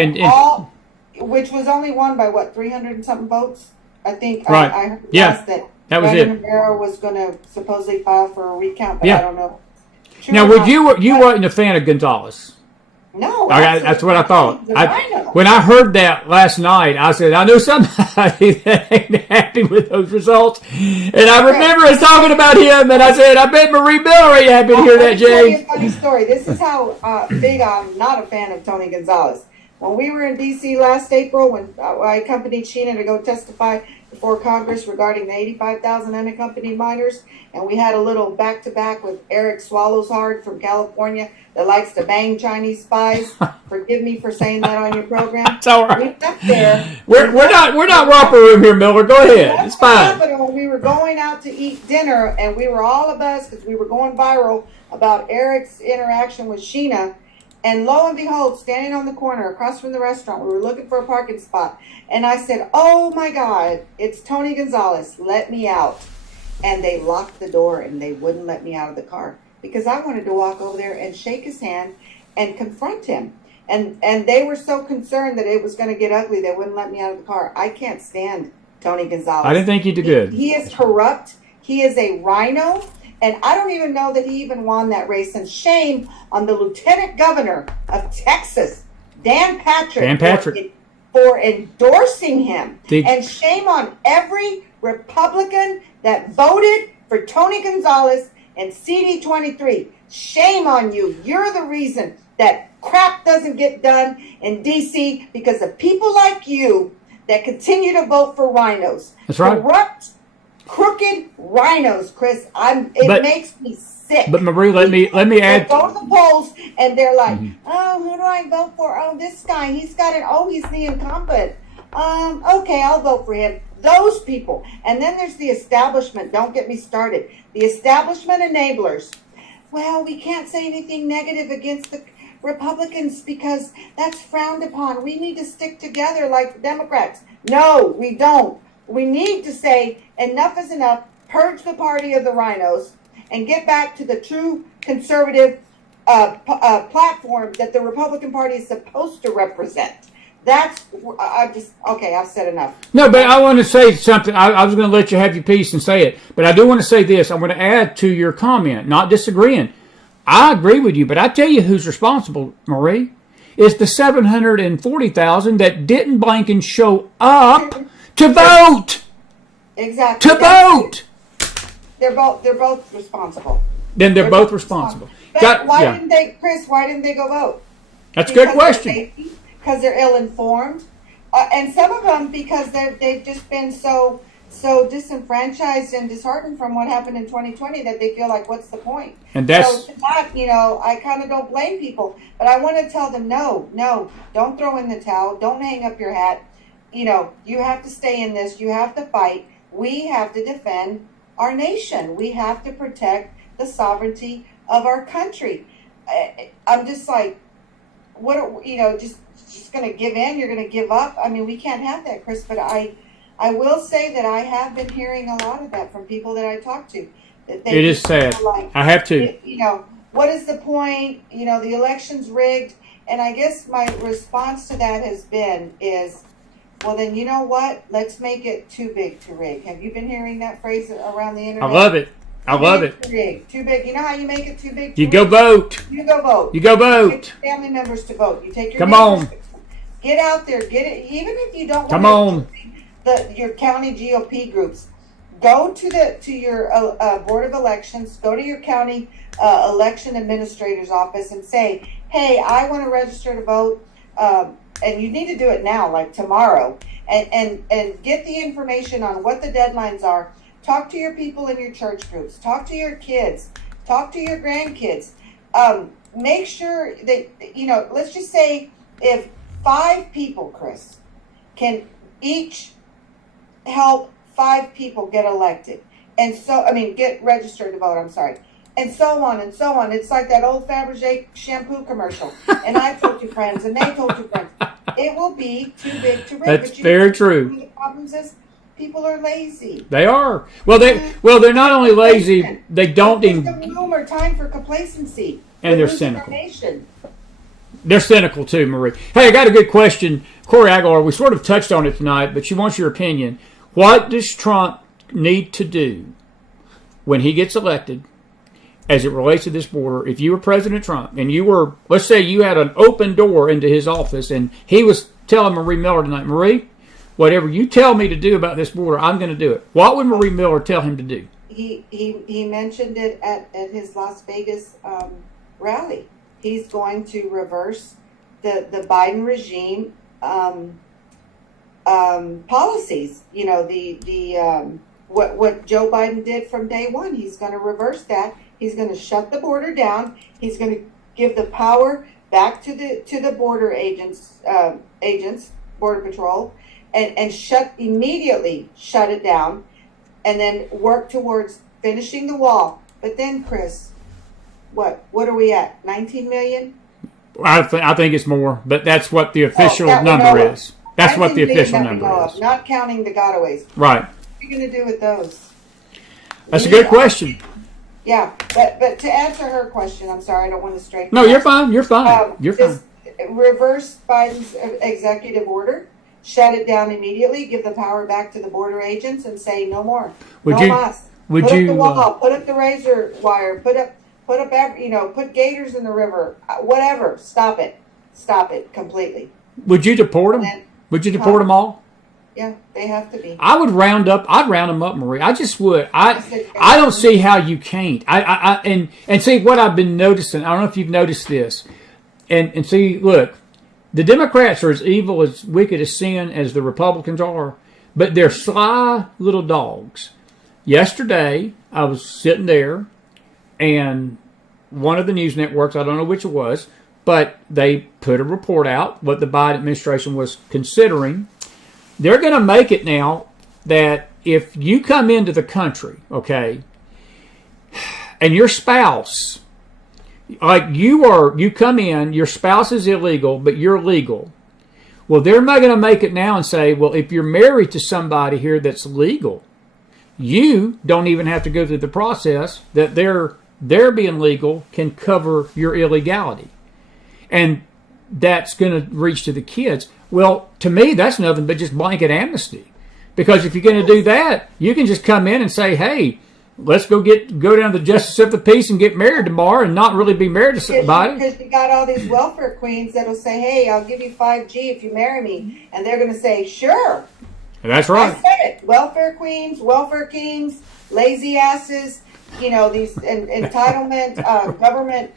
Which was only won by, 300 and something votes? I think right. I heard that was it. Rivera was going to supposedly file for a recount, but I don't know. Now, you weren't a fan of Gonzalez? No. That's what I thought. When I heard that last night, I said, I know somebody that ain't happy with those results. And I remember us talking about him, and I said, I bet Marie Miller ain't happy to hear that, James. I'll tell you a funny story. This is how big I'm not a fan of Tony Gonzalez. When we were in D.C. last April, when I accompanied Sheena to go testify before Congress regarding the 85,000 unaccompanied minors, and we had a little back-to-back with Eric Swallowshard from California that likes to bang Chinese spies. Forgive me for saying that on your program. It's all right. We left there. We're not romper room here, Miller. Go ahead. It's fine. When we were going out to eat dinner, and we were all of us, because we were going viral about Eric's interaction with Sheena. And lo and behold, standing on the corner across from the restaurant, we were looking for a parking spot. And I said, oh my God, it's Tony Gonzalez. Let me out. And they locked the door and they wouldn't let me out of the car because I wanted to walk over there and shake his hand and confront him. And they were so concerned that it was going to get ugly, they wouldn't let me out of the car. I can't stand Tony Gonzalez. I didn't think you did good. He is corrupt. He is a rhino. And I don't even know that he even won that race. And shame on the lieutenant governor of Texas, Dan Patrick. For endorsing him. And shame on every Republican that voted for Tony Gonzalez and CD23. Shame on you. You're the reason that crap doesn't get done in D.C. because of people like you that continue to vote for rhinos. That's right. Corrupt, crooked rhinos, Chris. It makes me sick. But Marie, let me add. They go to the polls and they're like, oh, who do I vote for? Oh, this guy. He's got it. Oh, he's the incumbent. Okay, I'll vote for him. Those people. And then there's the establishment. Don't get me started. The establishment enablers. Well, we can't say anything negative against the Republicans because that's frowned upon. We need to stick together like the Democrats. No, we don't. We need to say enough is enough, purge the party of the rhinos, and get back to the true conservative platform that the Republican Party is supposed to represent. That's, okay, I've said enough. No, but I want to say something. I was going to let you have your piece and say it, but I do want to say this. I'm going to add to your comment, not disagreeing. I agree with you, but I tell you who's responsible, Marie. It's the 740,000 that didn't blink and show up to vote. Exactly. To vote. They're both responsible. Then they're both responsible. Why didn't they, Chris? Why didn't they go vote? That's a good question. Because they're ill-informed, and some of them because they've just been so disenfranchised and disheartened from what happened in 2020 that they feel like, what's the point? And that's so that, I kind of don't blame people, but I want to tell them, no, don't throw in the towel, don't hang up your hat. You have to stay in this. You have to fight. We have to defend our nation. We have to protect the sovereignty of our country. I'm just like, what are, just going to give in? You're going to give up? I mean, we can't have that, Chris, but I will say that I have been hearing a lot of that from people that I talk to. That it is sad. Like, I have to. What is the point? The election's rigged. And I guess my response to that has been well, then you know what? Let's make it too big to rig. Have you been hearing that phrase around the internet? I love it. I love it. Too big. You know how you make it too big? You go vote. You go vote. You go vote. You take your family members to vote. You take your Come on. Get out there. Get it. Even if you don't Come want on. your county GOP groups, go to your board of elections. Go to your county election administrator's office and say, "Hey, I want to register to vote." And you need to do it now, like tomorrow, and get the information on what the deadlines are. Talk to your people in your church groups. Talk to your kids. Talk to your grandkids. Make sure that, let's just say if 5 people, Chris, can each help 5 people get elected. And get registered to vote, I'm sorry. And so on and so on. It's like that old Fabergé shampoo commercial. And I told you friends, and they told you friends. It will be too big to rig. That's very true. The problem is people are lazy. They are. Well, they're not only lazy, they don't even. There's no room or time for complacency. And they're cynical. They're cynical too, Marie. Hey, I got a good question. Corey Aguilar, we sort of touched on it tonight, but she wants your opinion. What does Trump need to do when he gets elected as it relates to this border? If you were President Trump and you were, let's say you had an open door into his office and he was telling Marie Miller tonight, Marie, whatever you tell me to do about this border, I'm going to do it. What would Marie Miller tell him to do? He mentioned it at his Las Vegas rally. He's going to reverse the Biden regime policies. What Joe Biden did from day one. He's going to reverse that. He's going to shut the border down. He's going to give the power back to the border agents, Border Patrol, and immediately shut it down, and then work towards finishing the wall. But then, Chris, what are we at? 19 million? I think it's more, but that's what the official number is. That's what the official number is. Not counting the gotaways. Right. What are you going to do with those? That's a good question. Yeah, but to answer her question, I'm sorry, I don't want to straighten. No, you're fine. You're fine. You're fine. Reverse Biden's executive order, shut it down immediately, give the power back to the border agents, and say no more. Put up the wall, put up the razor wire, put up, put gators in the river, whatever. Stop it completely. Would you deport them? Would you deport them all? Yeah, they have to be. I'd round them up, Marie. I just would. I don't see how you can't. And see what I've been noticing. I don't know if you've noticed this. And see, look, the Democrats are as evil, as wicked as sin as the Republicans are, but they're sly little dogs. Yesterday, I was sitting there, and one of the news networks, I don't know which it was, but they put a report out, what the Biden administration was considering. They're going to make it now that if you come into the country, okay, and your spouse, like you come in, your spouse is illegal, but you're legal. Well, they're not going to make it now and say, well, if you're married to somebody here that's legal, you don't even have to go through the process that they're their being legal can cover your illegality. And that's going to reach to the kids. Well, to me, that's nothing but just blanket amnesty. Because if you're going to do that, you can just come in and say, hey, let's go down to the justice of the peace and get married tomorrow and not really be married to somebody. Because you got all these welfare queens that'll say, hey, I'll give you 5G if you marry me. And they're going to say, sure. That's right. I said it. Welfare queens, welfare kings, lazy asses, these entitlement, government,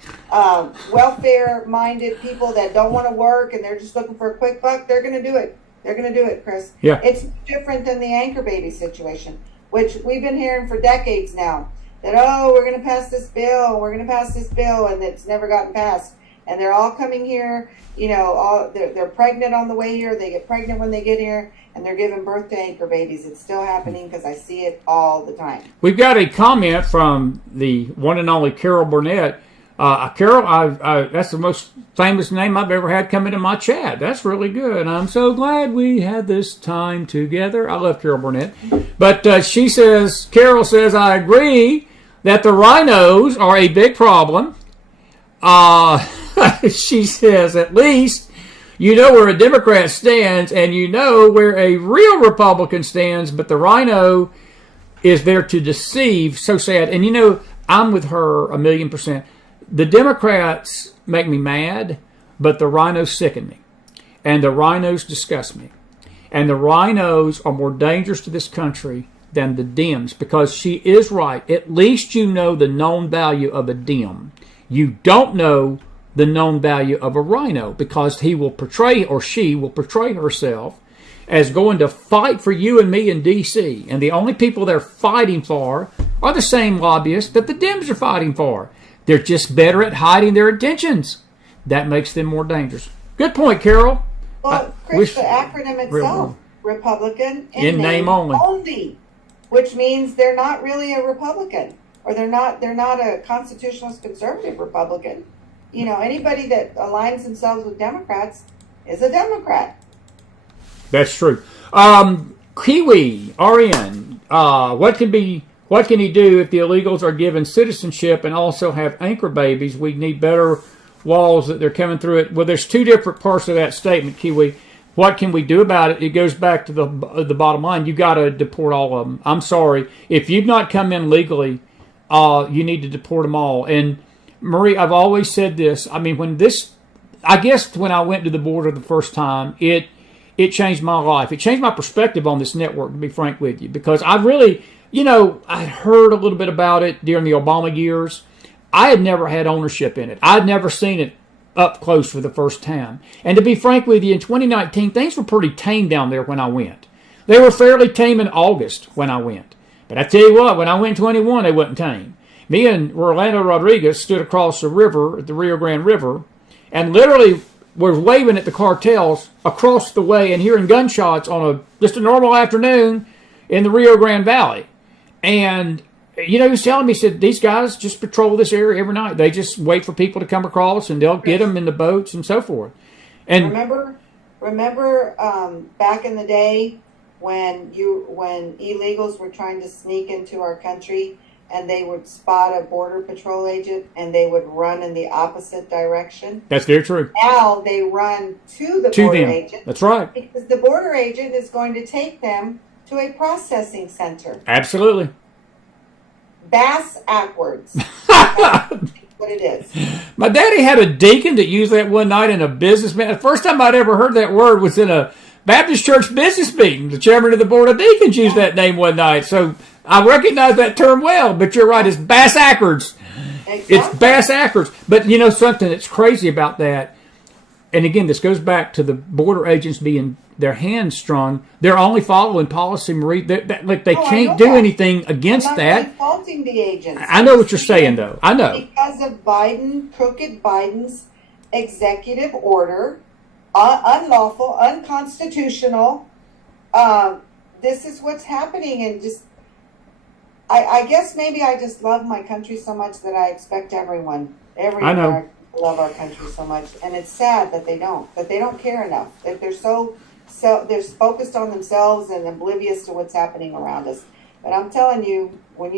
welfare-minded people that don't want to work and they're just looking for a quick buck. They're going to do it. They're going to do it, Chris. Yeah. It's different than the anchor baby situation, which we've been hearing for decades now. That, we're going to pass this bill, and it's never gotten passed. And they're all coming here, they're pregnant on the way here. They get pregnant when they get here, and they're giving birth to anchor babies. It's still happening because I see it all the time. We've got a comment from the one and only Carol Burnett. Carol, that's the most famous name I've ever had come into my chat. That's really good. I'm so glad we had this time together. I love Carol Burnett. But Carol says, I agree that the rhinos are a big problem. She says, at least you know where a Democrat stands and you know where a real Republican stands, but the rhino is there to deceive. So sad. And I'm with her 1,000,000%. The Democrats make me mad, but the rhinos sicken me. And the rhinos disgust me. And the rhinos are more dangerous to this country than the Dems, because she is right. At least you know the known value of a Dem. You don't know the known value of a rhino, because he will portray, or she will portray herself as going to fight for you and me in D.C. And the only people they're fighting for are the same lobbyists that the Dems are fighting for. They're just better at hiding their intentions. That makes them more dangerous. Good point, Carol. Well, Chris, the acronym itself, Republican, in name only, which means they're not really a Republican, or they're not a constitutionalist conservative Republican. Anybody that aligns themselves with Democrats is a Democrat. That's true. Kiwi, RN, what can he do if the illegals are given citizenship and also have anchor babies? We need better walls that they're coming through it. Well, there's two different parts of that statement, Kiwi. What can we do about it? It goes back to the bottom line. You got to deport all of them. I'm sorry. If you've not come in legally, you need to deport them all. And Marie, I've always said this. I mean, when I went to the border the first time, it changed my life. It changed my perspective on this network, to be frank with you, because I really, I heard a little bit about it during the Obama years. I had never had ownership in it. I'd never seen it up close for the first time. And to be frank with you, in 2019, things were pretty tame down there when I went. They were fairly tame in August when I went. But I tell you what, when I went in 21, they wasn't tame. Me and Orlando Rodriguez stood across the river, at the Rio Grande River, and literally were waving at the cartels across the way and hearing gunshots on just a normal afternoon in the Rio Grande Valley. And he was telling me, he said, these guys just patrol this area every night. They just wait for people to come across, and they'll get them in the boats and so forth. And remember back in the day when illegals were trying to sneak into our country, and they would spot a border patrol agent and they would run in the opposite direction? That's very true. Now they run to the border agent. That's right. Because the border agent is going to take them to a processing center. Absolutely. Bass backwards. That's what it is. My daddy had a deacon that used that one night in a business meeting. The first time I'd ever heard that word was in a Baptist church business meeting. The chairman of the board of deacons used that name one night. So I recognize that term well, but you're right. It's bass backwards. Exactly. It's bass backwards. But something that's crazy about that, and again, this goes back to the border agents being their hands strung. They're only following policy, Marie. They can't do anything against that. I'm not faulting the agents. I know what you're saying, though. I know. Because of crooked Biden's executive order, unlawful, unconstitutional. This is what's happening, and I guess maybe I just love my country so much that I expect every American to love our country so much. And it's sad that they don't care enough. That they're focused on themselves and oblivious to what's happening around us. But I'm telling you, when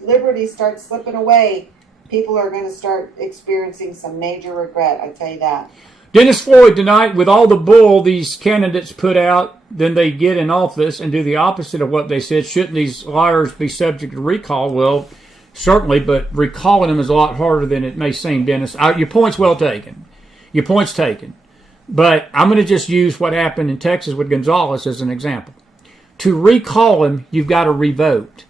liberty starts slipping away, people are going to start experiencing some major regret. I tell you that. Dennis Floyd tonight, with all the bull these candidates put out, then they get in office and do the opposite of what they said. Shouldn't these liars be subject to recall? Well, certainly, but recalling them is a lot harder than it may seem, Dennis. Your point's well taken. Your point's taken. But I'm going to just use what happened in Texas with Gonzalez as an example. To recall him, you've got to revote.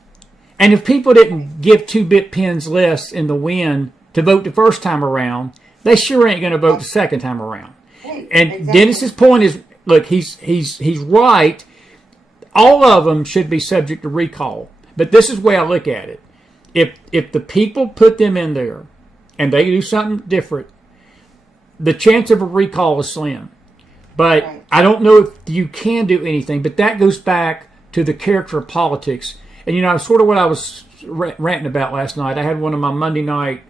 And if people didn't give 2-bit pins less in the win to vote the first time around, they sure ain't going to vote the second time around. And exactly. Dennis's point is, look, he's right. All of them should be subject to recall. But this is the way I look at it. If the people put them in there and they do something different, the chance of a recall is slim. But right. I don't know if you can do anything. But that goes back to the character of politics. And, you know, sort of what I was ranting about last night. I had one of my Monday night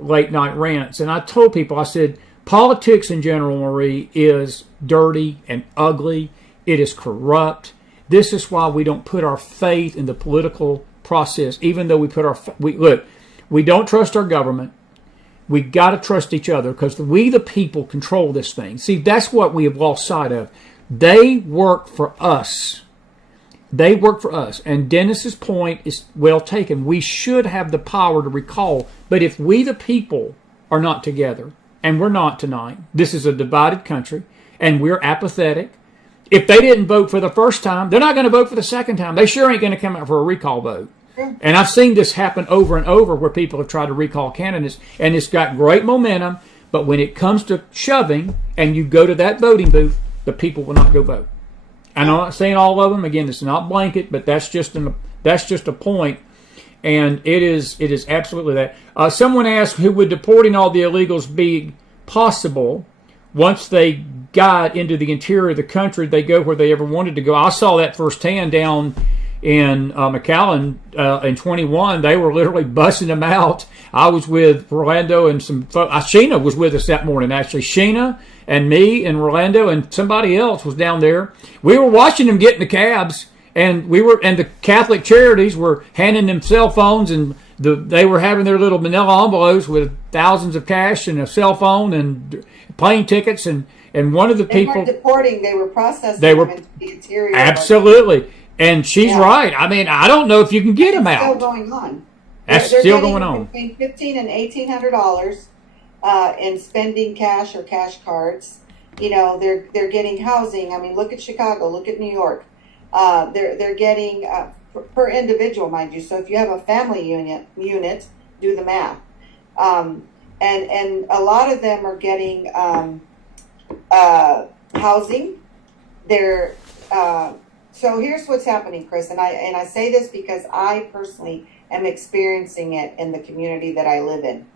late night rants, and I told people, I said, politics in general, Marie, is dirty and ugly. It is corrupt. This is why we don't put our faith in the political process, even though we put our look, we don't trust our government. We got to trust each other because we, the people, control this thing. See, that's what we have lost sight of. They work for us. They work for us. And Dennis's point is well taken. We should have the power to recall. But if we, the people, are not together, and we're not tonight, this is a divided country, and we're apathetic. If they didn't vote for the first time, they're not going to vote for the second time. They sure ain't going to come out for a recall vote. And I've seen this happen over and over where people have tried to recall candidates, and it's got great momentum. But when it comes to shoving, and you go to that voting booth, the people will not go vote. I'm not saying all of them. Again, it's not blanket, but that's just a point, and it is absolutely that. Someone asked, who would deporting all the illegals be possible once they got into the interior of the country? They go where they ever wanted to go. I saw that firsthand down in McAllen in 21. They were literally busting them out. I was with Orlando and some folks. Sheena was with us that morning, actually. Sheena and me and Orlando and somebody else was down there. We were watching them get in the cabs, and the Catholic Charities were handing them cell phones, and they were having their little manila envelopes with thousands of cash and a cell phone and plane tickets, and one of the people... They weren't deporting, they were processing them into the interior. Absolutely. And she's right. I mean, I don't know if you can get them out. It's still going on. That's they're still going on. Between $1,500 and $1,800 in spending cash or cash cards. You know, they're getting housing. I mean, look at Chicago. Look at New York. They're getting per individual, mind you. So if you have a family unit, do the math. And a lot of them are getting housing. They're so here's what's happening, Chris, and I say this because I personally am experiencing it in the community that I live in.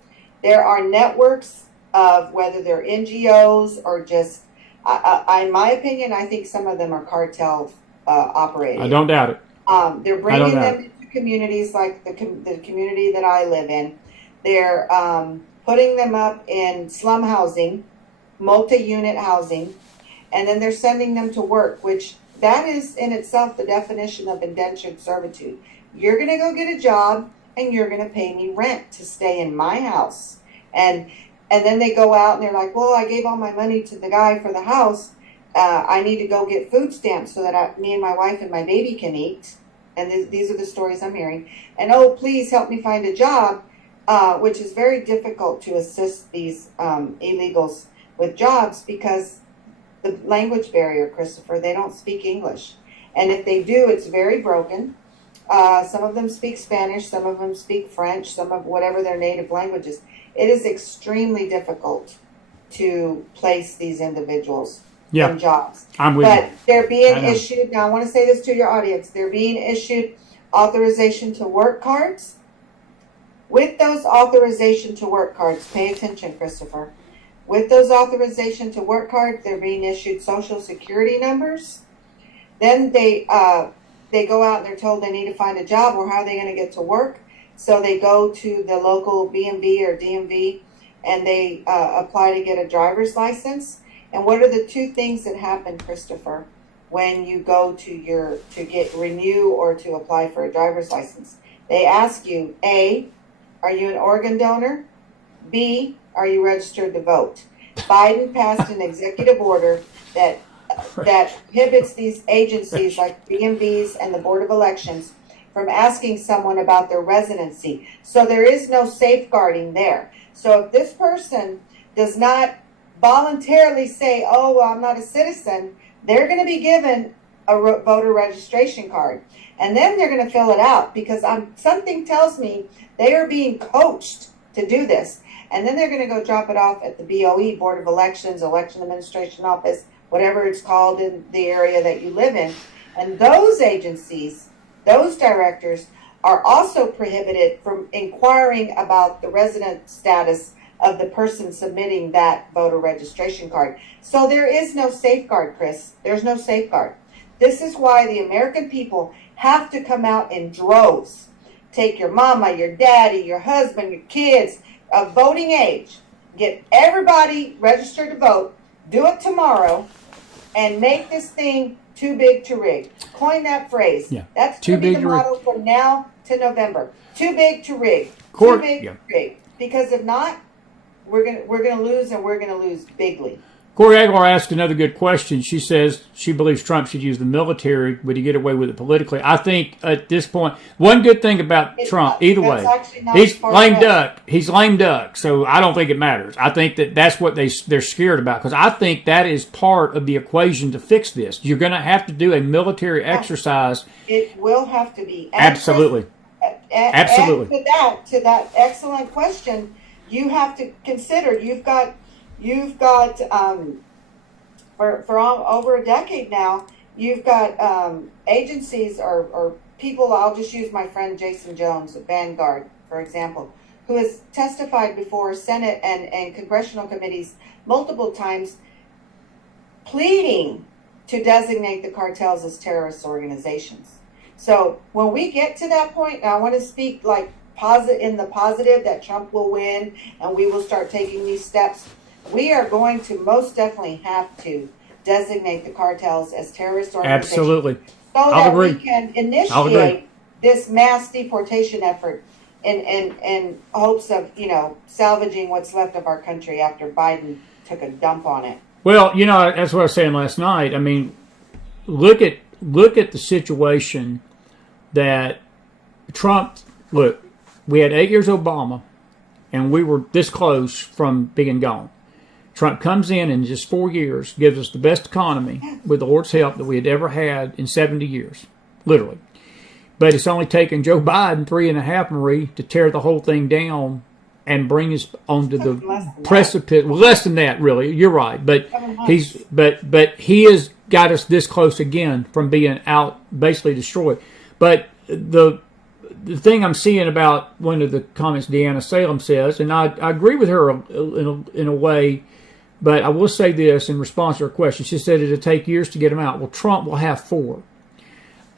There are networks of whether they're NGOs or just, in my opinion, I think some of them are cartel operated. I don't doubt it. They're bringing them into communities like the community that I live in. They're putting them up in slum housing, multi-unit housing, and then they're sending them to work, which that is in itself the definition of indentured servitude. You're going to go get a job and you're going to pay me rent to stay in my house. And then they go out and they're like, well, I gave all my money to the guy for the house. I need to go get food stamps so that me and my wife and my baby can eat. And these are the stories I'm hearing. And, oh, please help me find a job, which is very difficult to assist these illegals with jobs because the language barrier, Christopher, they don't speak English. And if they do, it's very broken. Some of them speak Spanish, some of them speak French, some of whatever their native language is. It is extremely difficult to place these individuals in jobs. I'm with but you. They're being issued, now I want to say this to your audience, they're being issued authorization to work cards. With those authorization to work cards, pay attention, Christopher. With those authorization to work cards, they're being issued social security numbers. Then they go out and they're told they need to find a job, or how are they going to get to work? So they go to the local BMV or DMV and they apply to get a driver's license. And what are the two things that happen, Christopher, when you go to get renew or to apply for a driver's license? They ask you, A, Are you an organ donor? B, are you registered to vote? Biden passed an executive order that prohibits these agencies like DMVs and the Board of Elections from asking someone about their residency. So there is no safeguarding there. So if this person does not voluntarily say, oh, well, I'm not a citizen, they're going to be given a voter registration card. And then they're going to fill it out because something tells me they are being coached to do this. And then they're going to go drop it off at the BOE, Board of Elections, Election Administration Office, whatever it's called in the area that you live in. And those agencies, those directors, are also prohibited from inquiring about the resident status of the person submitting that voter registration card. So there is no safeguard, Chris. There's no safeguard. This is why the American people have to come out in droves. Take your mama, your daddy, your husband, your kids of voting age. Get everybody registered to vote. Do it tomorrow and make this thing too big to rig. Coin that phrase. Yeah. That's going to be the motto from now to November. Too big to rig. Too big to rig. Because if not, we're gonna lose, and we're gonna lose bigly. Corey Aguilar asked another good question. She says she believes Trump should use the military. Would he get away with it politically? I think at this point, one good thing about Trump, either way, he's lame duck. He's lame duck. So I don't think it matters. I think that's what they're scared about, because I think that is part of the equation to fix this. You're going to have to do a military exercise. It will have to be. Absolutely. Absolutely. And to that excellent question, you have to consider you've got for over a decade now, you've got agencies or people. I'll just use my friend Jason Jones at Vanguard, for example, who has testified before Senate and congressional committees multiple times, pleading to designate the cartels as terrorist organizations. So when we get to that point, I want to speak like in the positive that Trump will win and we will start taking these steps. We are going to most definitely have to designate the cartels as terrorist organizations. Absolutely. So that we can initiate this mass deportation effort in hopes of, salvaging what's left of our country after Biden took a dump on it. Well, that's what I was saying last night. I mean, look at the situation that Trump, we had 8 years Obama, and we were this close from being gone. Trump comes in just 4 years, gives us the best economy with the Lord's help that we had ever had in 70 years, literally. But it's only taken Joe Biden 3.5, Marie, to tear the whole thing down and bring us onto the precipice. Well, less than that, really. You're right. But he has got us this close again from being out, basically destroyed. But the thing I'm seeing about one of the comments Deanna Salem says, and I agree with her in a way, but I will say this in response to her question. She said it'll take years to get them out. Well, Trump will have 4.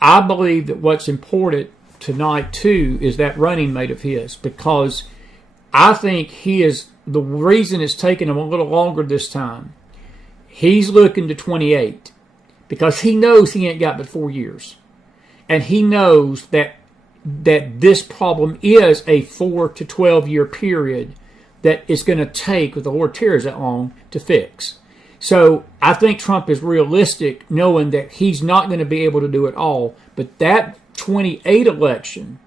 I believe that what's important tonight, too, is that running mate of his, because I think he is the reason it's taken him a little longer this time. He's looking to 28 because he knows he ain't got but 4 years. And he knows that this problem is a 4 to 12 year period that it's going to take, with the Lord tears that long, to fix. So I think Trump is realistic, knowing that he's not going to be able to do it all. But that 28 election,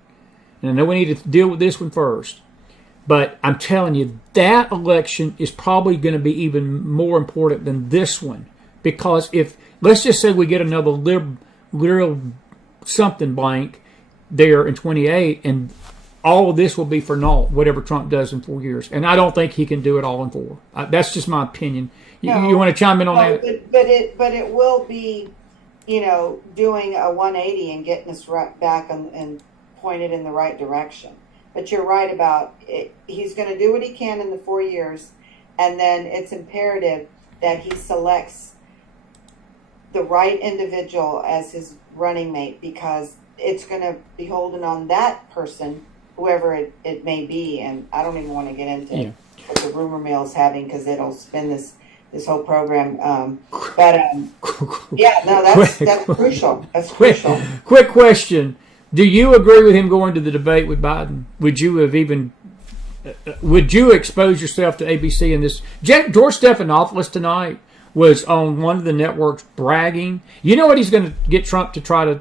and I know we need to deal with this one first, but I'm telling you, that election is probably going to be even more important than this one. Because if, let's just say we get another liberal something blank there in 28, and all of this will be for naught, whatever Trump does in 4 years. And I don't think he can do it all in 4. That's just my opinion. You want to chime in on that? But it will be, doing a 180 and getting us right back and pointed in the right direction. But you're right about it. He's going to do what he can in the 4 years, and then it's imperative that he selects the right individual as his running mate, because it's going to be holding on that person, whoever it may be. And I don't even want to get into what the rumor mill is having, because it'll spin this whole program. That's crucial. That's crucial. Quick question. Do you agree with him going to the debate with Biden? Would you have even would you expose yourself to ABC in this? George Stephanopoulos tonight was on one of the networks bragging. You know what he's going to get Trump to try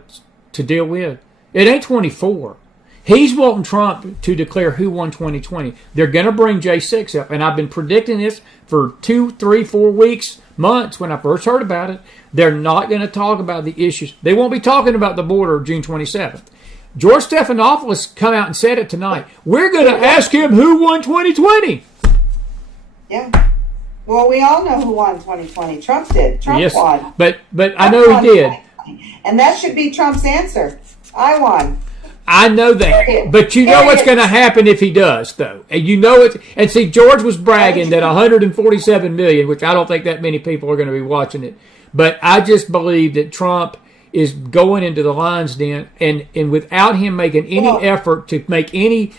to deal with? It ain't 24. He's wanting Trump to declare who won 2020. They're going to bring J6 up, and I've been predicting this for 2, 3, 4 weeks, months when I first heard about it. They're not going to talk about the issues. They won't be talking about the border June 27th. George Stephanopoulos come out and said it tonight. We're going to ask him who won 2020. Yeah. Well, we all know who won 2020. Trump did. Trump won. But I know he did. And that should be Trump's answer. I won. I know that, but you know what's going to happen if he does, though. And you know it. And see, George was bragging that 147 million, which I don't think that many people are going to be watching it. But I just believe that Trump is going into the lion's den, and without him making any effort to make any.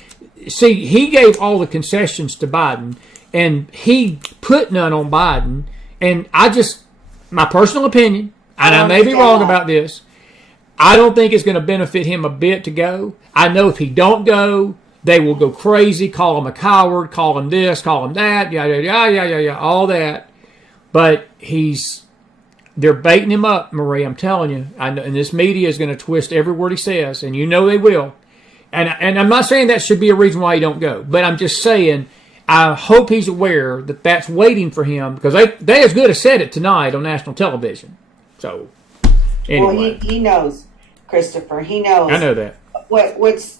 See, he gave all the concessions to Biden, and he put none on Biden. And my personal opinion, and I may be wrong about this, I don't think it's going to benefit him a bit to go. I know if he don't go, they will go crazy, call him a coward, call him this, call him that, all that. But they're baiting him up, Marie, I'm telling you. I know, and this media is going to twist every word he says, and you know they will. And I'm not saying that should be a reason why he don't go, but I'm just saying I hope he's aware that that's waiting for him, because they as good as said it tonight on national television. So, anyway. Well, he knows, Christopher. He knows. I know that. What's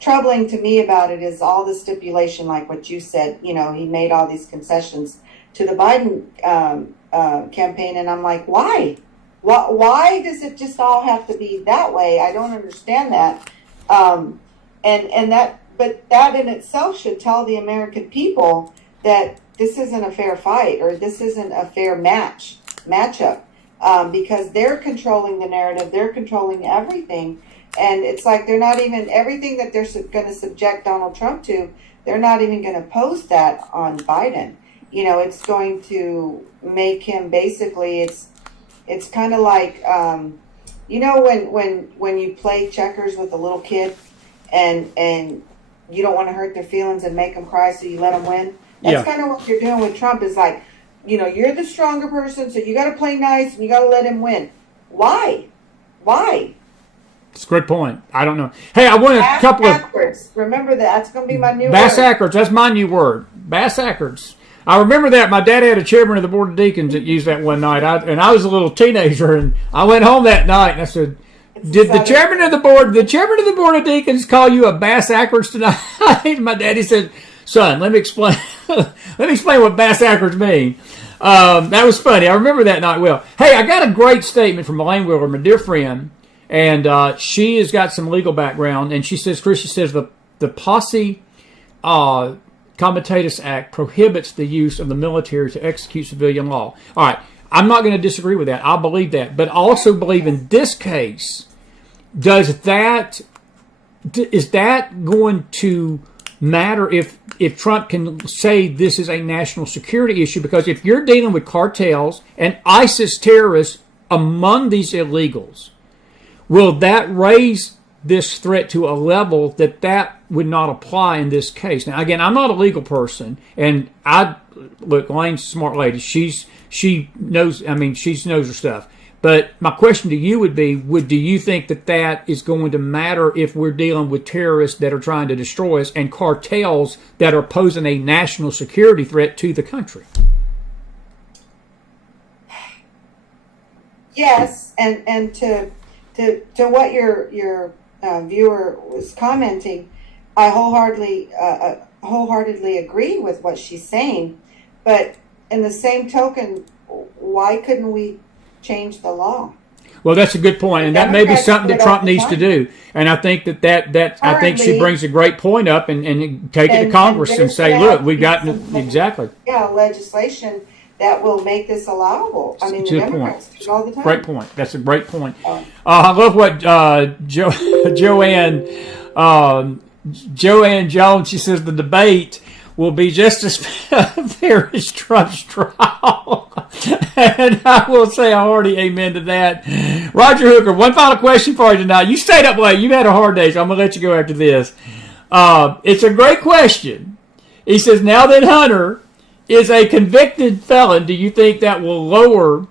troubling to me about it is all the stipulation, like what you said. You know, he made all these concessions to the Biden campaign, and I'm like, why? Why does it just all have to be that way? I don't understand that. But that in itself should tell the American people that this isn't a fair fight, or this isn't a fair matchup. Because they're controlling the narrative, they're controlling everything, and it's like they're not even, everything that they're going to subject Donald Trump to, they're not even going to post that on Biden. You know, it's going to make him basically, it's kind of like, you know, when you play checkers with a little kid, and you don't want to hurt their feelings and make them cry, so you let them win. That's kind of what you're doing with Trump. Is like, you know, you're the stronger person, so you got to play nice and you got to let him win. Why? It's a great point. I don't know. Hey, I want a couple backwards. Remember that's going to be my new bass word. backwards. That's my new word. Bass backwards. I remember that. My dad had a chairman of the board of deacons that used that one night. I was a little teenager, and I went home that night and I said, "Did the chairman of the board of deacons call you a bass backwards tonight?" My daddy said, "Son, let me explain. Let me explain what bass backwards mean." That was funny. I remember that night well. Hey, I got a great statement from Elaine Wheeler, my dear friend, and she has got some legal background, and she says, Chris, the Posse Comitatus Act prohibits the use of the military to execute civilian law. All right, I'm not going to disagree with that. I believe that, but I also believe in this case, is that going to matter if Trump can say this is a national security issue? Because if you're dealing with cartels and ISIS terrorists among these illegals, will that raise this threat to a level that would not apply in this case? Now, again, I'm not a legal person, and look, Elaine's a smart lady. She knows her stuff. But my question to you would be, do you think that is going to matter if we're dealing with terrorists that are trying to destroy us and cartels that are posing a national security threat to the country? Yes, and to what your viewer was commenting, I wholeheartedly agree with what she's saying. But in the same token, why couldn't we change the law? Well, that's a good point, and that may be something that Trump needs to do. And I think I think she brings a great point up, and take it to Congress and say, look, we've got exactly legislation that will make this allowable. I mean, the Democrats do it all the time. Great point. That's a great point. I love what Joanne Jones, she says the debate will be just as fair as Trump's trial. And I will say a hearty amen to that. Roger Hooker, one final question for you tonight. You stayed up late. You've had a hard day, so I'm going to let you go after this. It's a great question. He says, now that Hunter is a convicted felon, do you think that will lower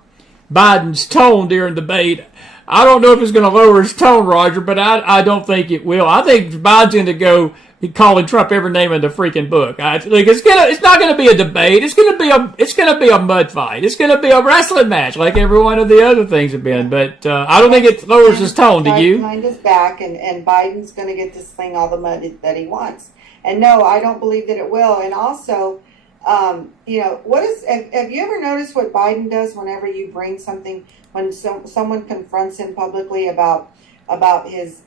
Biden's tone during the debate? I don't know if it's going to lower his tone, Roger, but I don't think it will. I think Biden's going to go calling Trump every name in the freaking book. It's not going to be a debate. It's going to be a mud fight. It's going to be a wrestling match like every one of the other things have been. But I don't think it lowers his tone. Do you? Behind his back, and Biden's going to get to sling all the mud that he wants. And no, I don't believe that it will. And also, have you ever noticed what Biden does whenever you bring something, when someone confronts him publicly about his,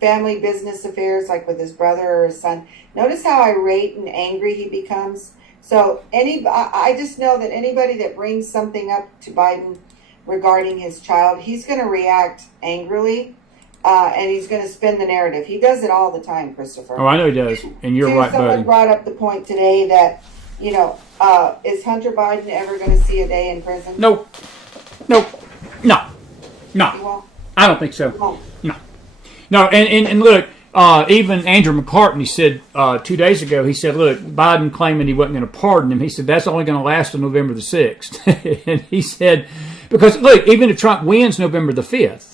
family business affairs, like with his brother or his son? Notice how irate and angry he becomes. So I just know that anybody that brings something up to Biden regarding his child, he's going to react angrily. And he's going to spin the narrative. He does it all the time, Christopher. Oh, I know he does. And you're right, buddy. Someone brought up the point today that, is Hunter Biden ever going to see a day in prison? Nope. No. I don't think so. No, and look, even Andrew McCartney said 2 days ago, he said, look, Biden claiming he wasn't going to pardon him, he said, that's only going to last until November the 6th. And he said, because, look, even if Trump wins November the 5th,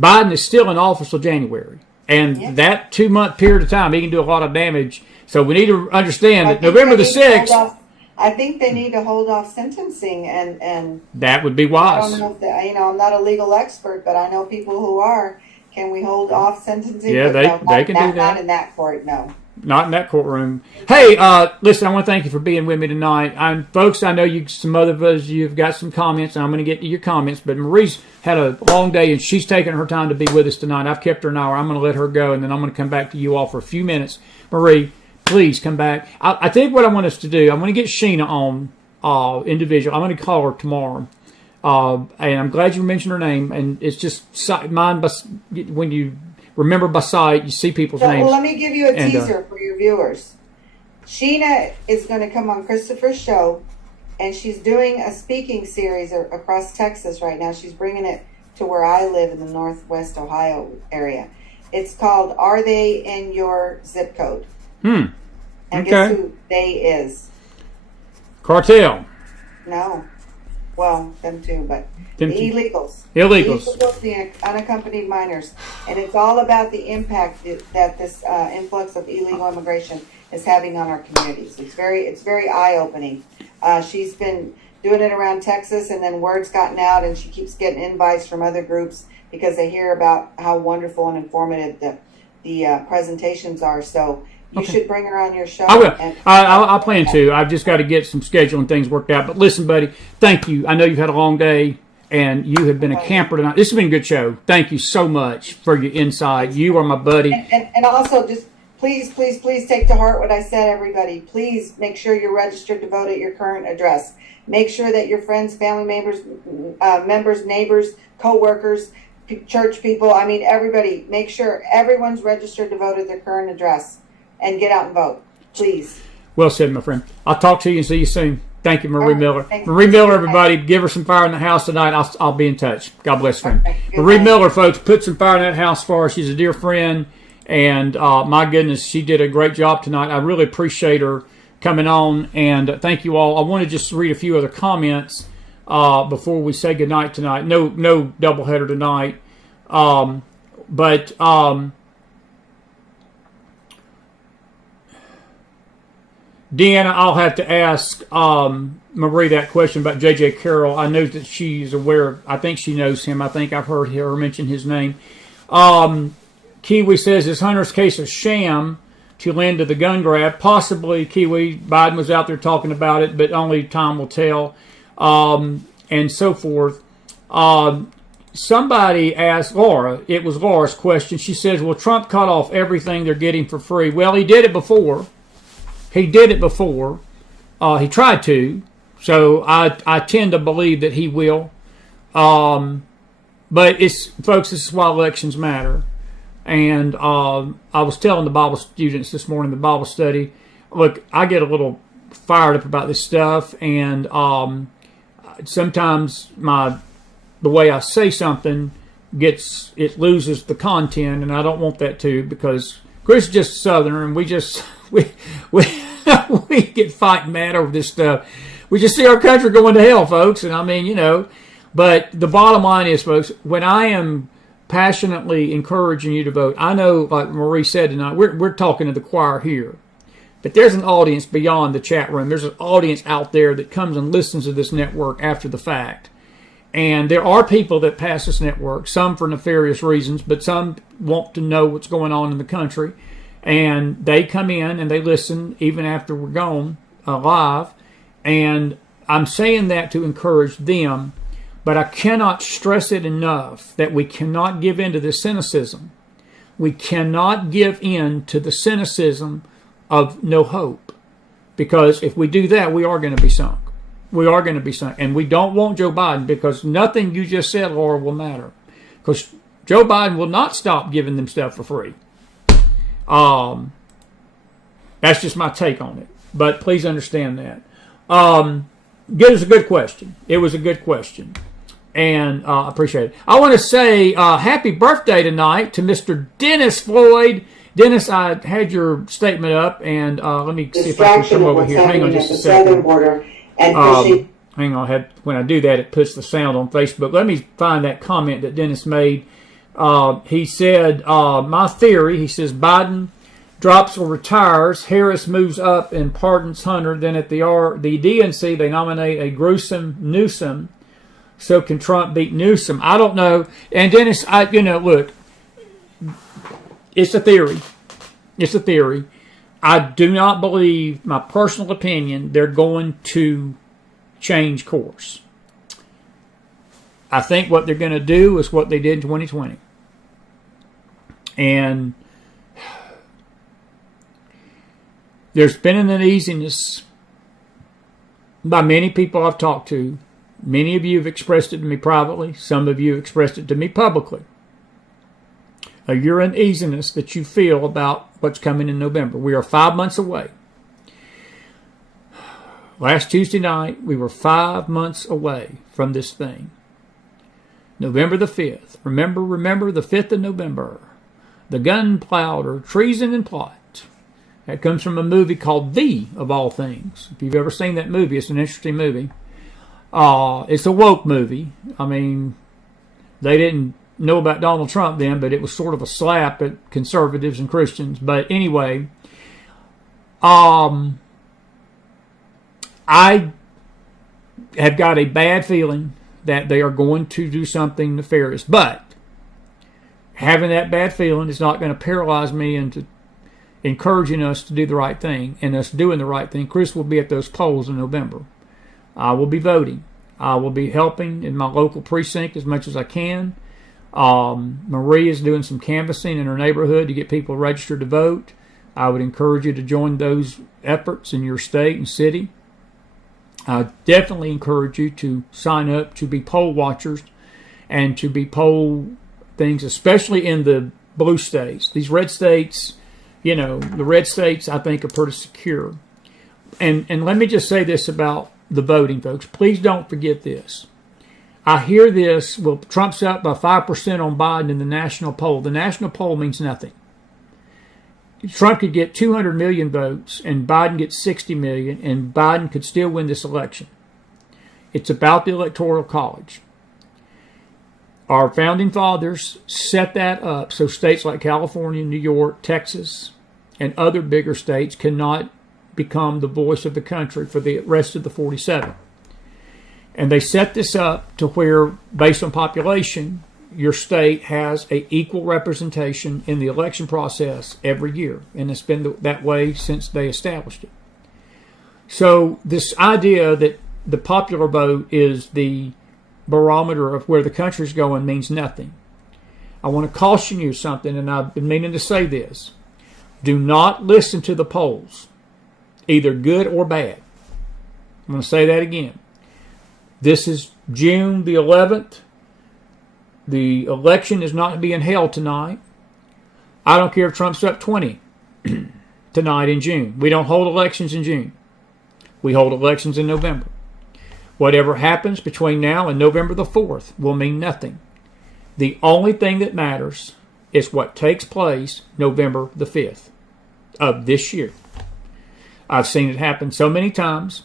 Biden is still in office till January. And that 2 month period of time, he can do a lot of damage. So we need to understand that November the 6th. I think they need to hold off sentencing, and that would be wise. I don't know if I'm not a legal expert, but I know people who are. Can we hold off sentencing? Yeah, they can do that. Not in that court, no. Not in that courtroom. Hey, listen, I want to thank you for being with me tonight. Folks, I know some other of us, you've got some comments, and I'm going to get to your comments, but Marie's had a long day, and she's taken her time to be with us tonight. I've kept her an hour. I'm going to let her go, and then I'm going to come back to you all for a few minutes. Marie, please come back. I think what I want us to do, I'm going to get Sheena on individual. I'm going to call her tomorrow. And I'm glad you mentioned her name, and it's just mine, when you remember by sight, you see people's names. Well, let me give you a teaser for your viewers. Sheena is going to come on Christopher's show, and she's doing a speaking series across Texas right now. She's bringing it to where I live in the Northwest Ohio area. It's called Are They in Your Zip Code? And guess who they is? Cartel. No. Well, them too, but the illegals. Illegals, the unaccompanied minors. And it's all about the impact that this influx of illegal immigration is having on our communities. It's very eye-opening. She's been doing it around Texas, and then word's gotten out, and she keeps getting invites from other groups because they hear about how wonderful and informative the presentations are. So you should bring her on your show. I will. I plan to. I've just got to get some scheduling things worked out. But listen, buddy, thank you. I know you've had a long day, and you have been a camper tonight. This has been a good show. Thank you so much for your insight. You are my buddy. And also, just please take to heart what I said, everybody. Please make sure you're registered to vote at your current address. Make sure that your friends, family members, neighbors, co-workers, church people, everybody, make sure everyone's registered to vote at their current address. And get out and vote, please. Well said, my friend. I'll talk to you and see you soon. Thank you, Marie Miller. Marie Miller, everybody, give her some fire in the house tonight. I'll be in touch. God bless, friend. Marie Miller, folks, put some fire in that house for her. She's a dear friend, and my goodness, she did a great job tonight. I really appreciate her coming on, and thank you all. I want to just read a few other comments before we say goodnight tonight. No doubleheader tonight, but. Deanna, I'll have to ask Marie that question about J.J. Carroll. I know that she's aware. I think she knows him. I think I've heard her mention his name. Kiwi says, is Hunter's case a sham to lend to the gun grab? Possibly, Kiwi. Biden was out there talking about it, but only time will tell, and so forth. Somebody asked Laura, it was Laura's question. She says, will Trump cut off everything they're getting for free? Well, he did it before. He tried to, so I tend to believe that he will. But folks, this is why elections matter. And I was telling the Bible students this morning, the Bible study, look, I get a little fired up about this stuff, and sometimes the way I say something it loses the content, and I don't want that to, because Chris is just a Southerner, and we we get fighting mad over this stuff. We just see our country going to hell, folks. And I mean, you know, but the bottom line is, folks, when I am passionately encouraging you to vote, I know, like Marie said tonight, we're talking to the choir here. But there's an audience beyond the chat room. There's an audience out there that comes and listens to this network after the fact. And there are people that pass this network, some for nefarious reasons, but some want to know what's going on in the country. And they come in and they listen even after we're gone live. And I'm saying that to encourage them, but I cannot stress it enough that we cannot give in to this cynicism. We cannot give in to the cynicism of no hope. Because if we do that, we are going to be sunk. We are going to be sunk. And we don't want Joe Biden, because nothing you just said, Laura, will matter. Because Joe Biden will not stop giving them stuff for free. That's just my take on it. But please understand that. It was a good question. It was a good question. And I appreciate it. I want to say happy birthday tonight to Mr. Dennis Floyd. Dennis, I had your statement up, and let me see if I can come over here. Hang on just a second. Hang on. When I do that, it puts the sound on Facebook. Let me find that comment that Dennis made. He said, my theory, he says, Biden drops or retires, Harris moves up and pardons Hunter. Then at the DNC, they nominate a gruesome Newsom. So can Trump beat Newsom? I don't know. And Dennis, look, it's a theory. It's a theory. I do not believe, my personal opinion, they're going to change course. I think what they're going to do is what they did in 2020. And there's been an uneasiness by many people I've talked to. Many of you have expressed it to me privately. Some of you have expressed it to me publicly. Your uneasiness that you feel about what's coming in November. We are 5 months away. Last Tuesday night, we were 5 months away from this thing. November the 5th. Remember the 5th of November. The gunpowder, treason, and plot. That comes from a movie called The, of all things. If you've ever seen that movie, it's an interesting movie. It's a woke movie. I mean, they didn't know about Donald Trump then, but it was sort of a slap at conservatives and Christians. But anyway, I have got a bad feeling that they are going to do something nefarious. But having that bad feeling is not going to paralyze me into encouraging us to do the right thing and us doing the right thing. Chris will be at those polls in November. I will be voting. I will be helping in my local precinct as much as I can. Marie is doing some canvassing in her neighborhood to get people registered to vote. I would encourage you to join those efforts in your state and city. I definitely encourage you to sign up to be poll watchers and to be poll things, especially in the blue states. These red states, the red states I think are pretty secure. And let me just say this about the voting, folks. Please don't forget this. I hear this, well, Trump's up by 5% on Biden in the national poll. The national poll means nothing. Trump could get 200 million votes and Biden gets 60 million, and Biden could still win this election. It's about the Electoral College. Our founding fathers set that up so states like California, New York, Texas, and other bigger states cannot become the voice of the country for the rest of the 47. And they set this up to where, based on population, your state has an equal representation in the election process every year. And it's been that way since they established it. So this idea that the popular vote is the barometer of where the country's going means nothing. I want to caution you something, and I've been meaning to say this. Do not listen to the polls, either good or bad. I'm going to say that again. This is June the 11th. The election is not being held tonight. I don't care if Trump's up 20 tonight in June. We don't hold elections in June. We hold elections in November. Whatever happens between now and November the 4th will mean nothing. The only thing that matters is what takes place November the 5th of this year. I've seen it happen so many times.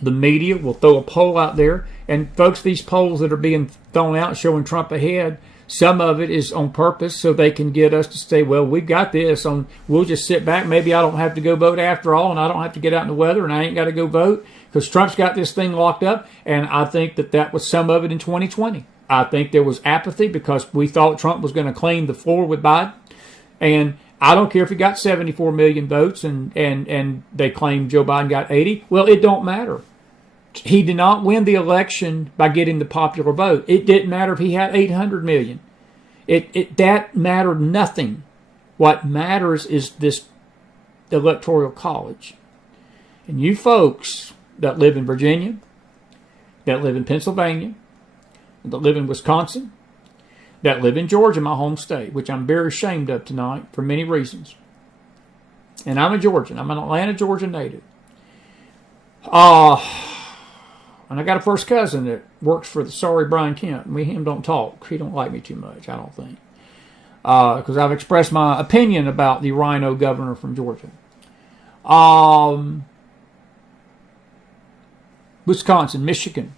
The media will throw a poll out there, and folks, these polls that are being thrown out showing Trump ahead, some of it is on purpose so they can get us to say, well, we've got this. We'll just sit back. Maybe I don't have to go vote after all, and I don't have to get out in the weather, and I ain't got to go vote because Trump's got this thing locked up. And I think that was some of it in 2020. I think there was apathy because we thought Trump was going to claim the floor with Biden. And I don't care if he got 74 million votes and they claim Joe Biden got 80. Well, it don't matter. He did not win the election by getting the popular vote. It didn't matter if he had 800 million. That mattered nothing. What matters is this electoral college. And you folks that live in Virginia, that live in Pennsylvania, that live in Wisconsin, that live in Georgia, my home state, which I'm very ashamed of tonight for many reasons. And I'm a Georgian. I'm an Atlanta, Georgia native. And I got a first cousin that works for the sorry Brian Kemp. Me and him don't talk. He don't like me too much, I don't think. Because I've expressed my opinion about the rhino governor from Georgia. Wisconsin, Michigan,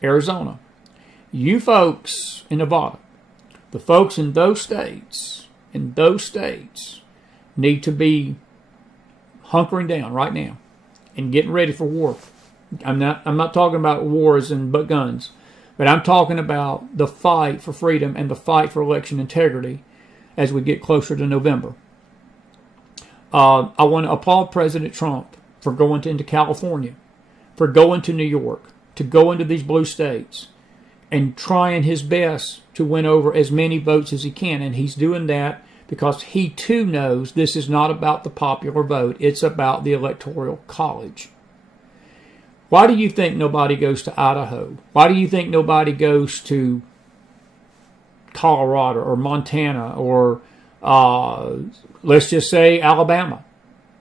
Arizona. You folks in Nevada, the folks in those states need to be hunkering down right now and getting ready for war. I'm not talking about wars and but guns, but I'm talking about the fight for freedom and the fight for election integrity as we get closer to November. I want to applaud President Trump for going into California, for going to New York, to go into these blue states and trying his best to win over as many votes as he can. And he's doing that because he too knows this is not about the popular vote. It's about the electoral college. Why do you think nobody goes to Idaho? Why do you think nobody goes to Colorado or Montana or let's just say Alabama?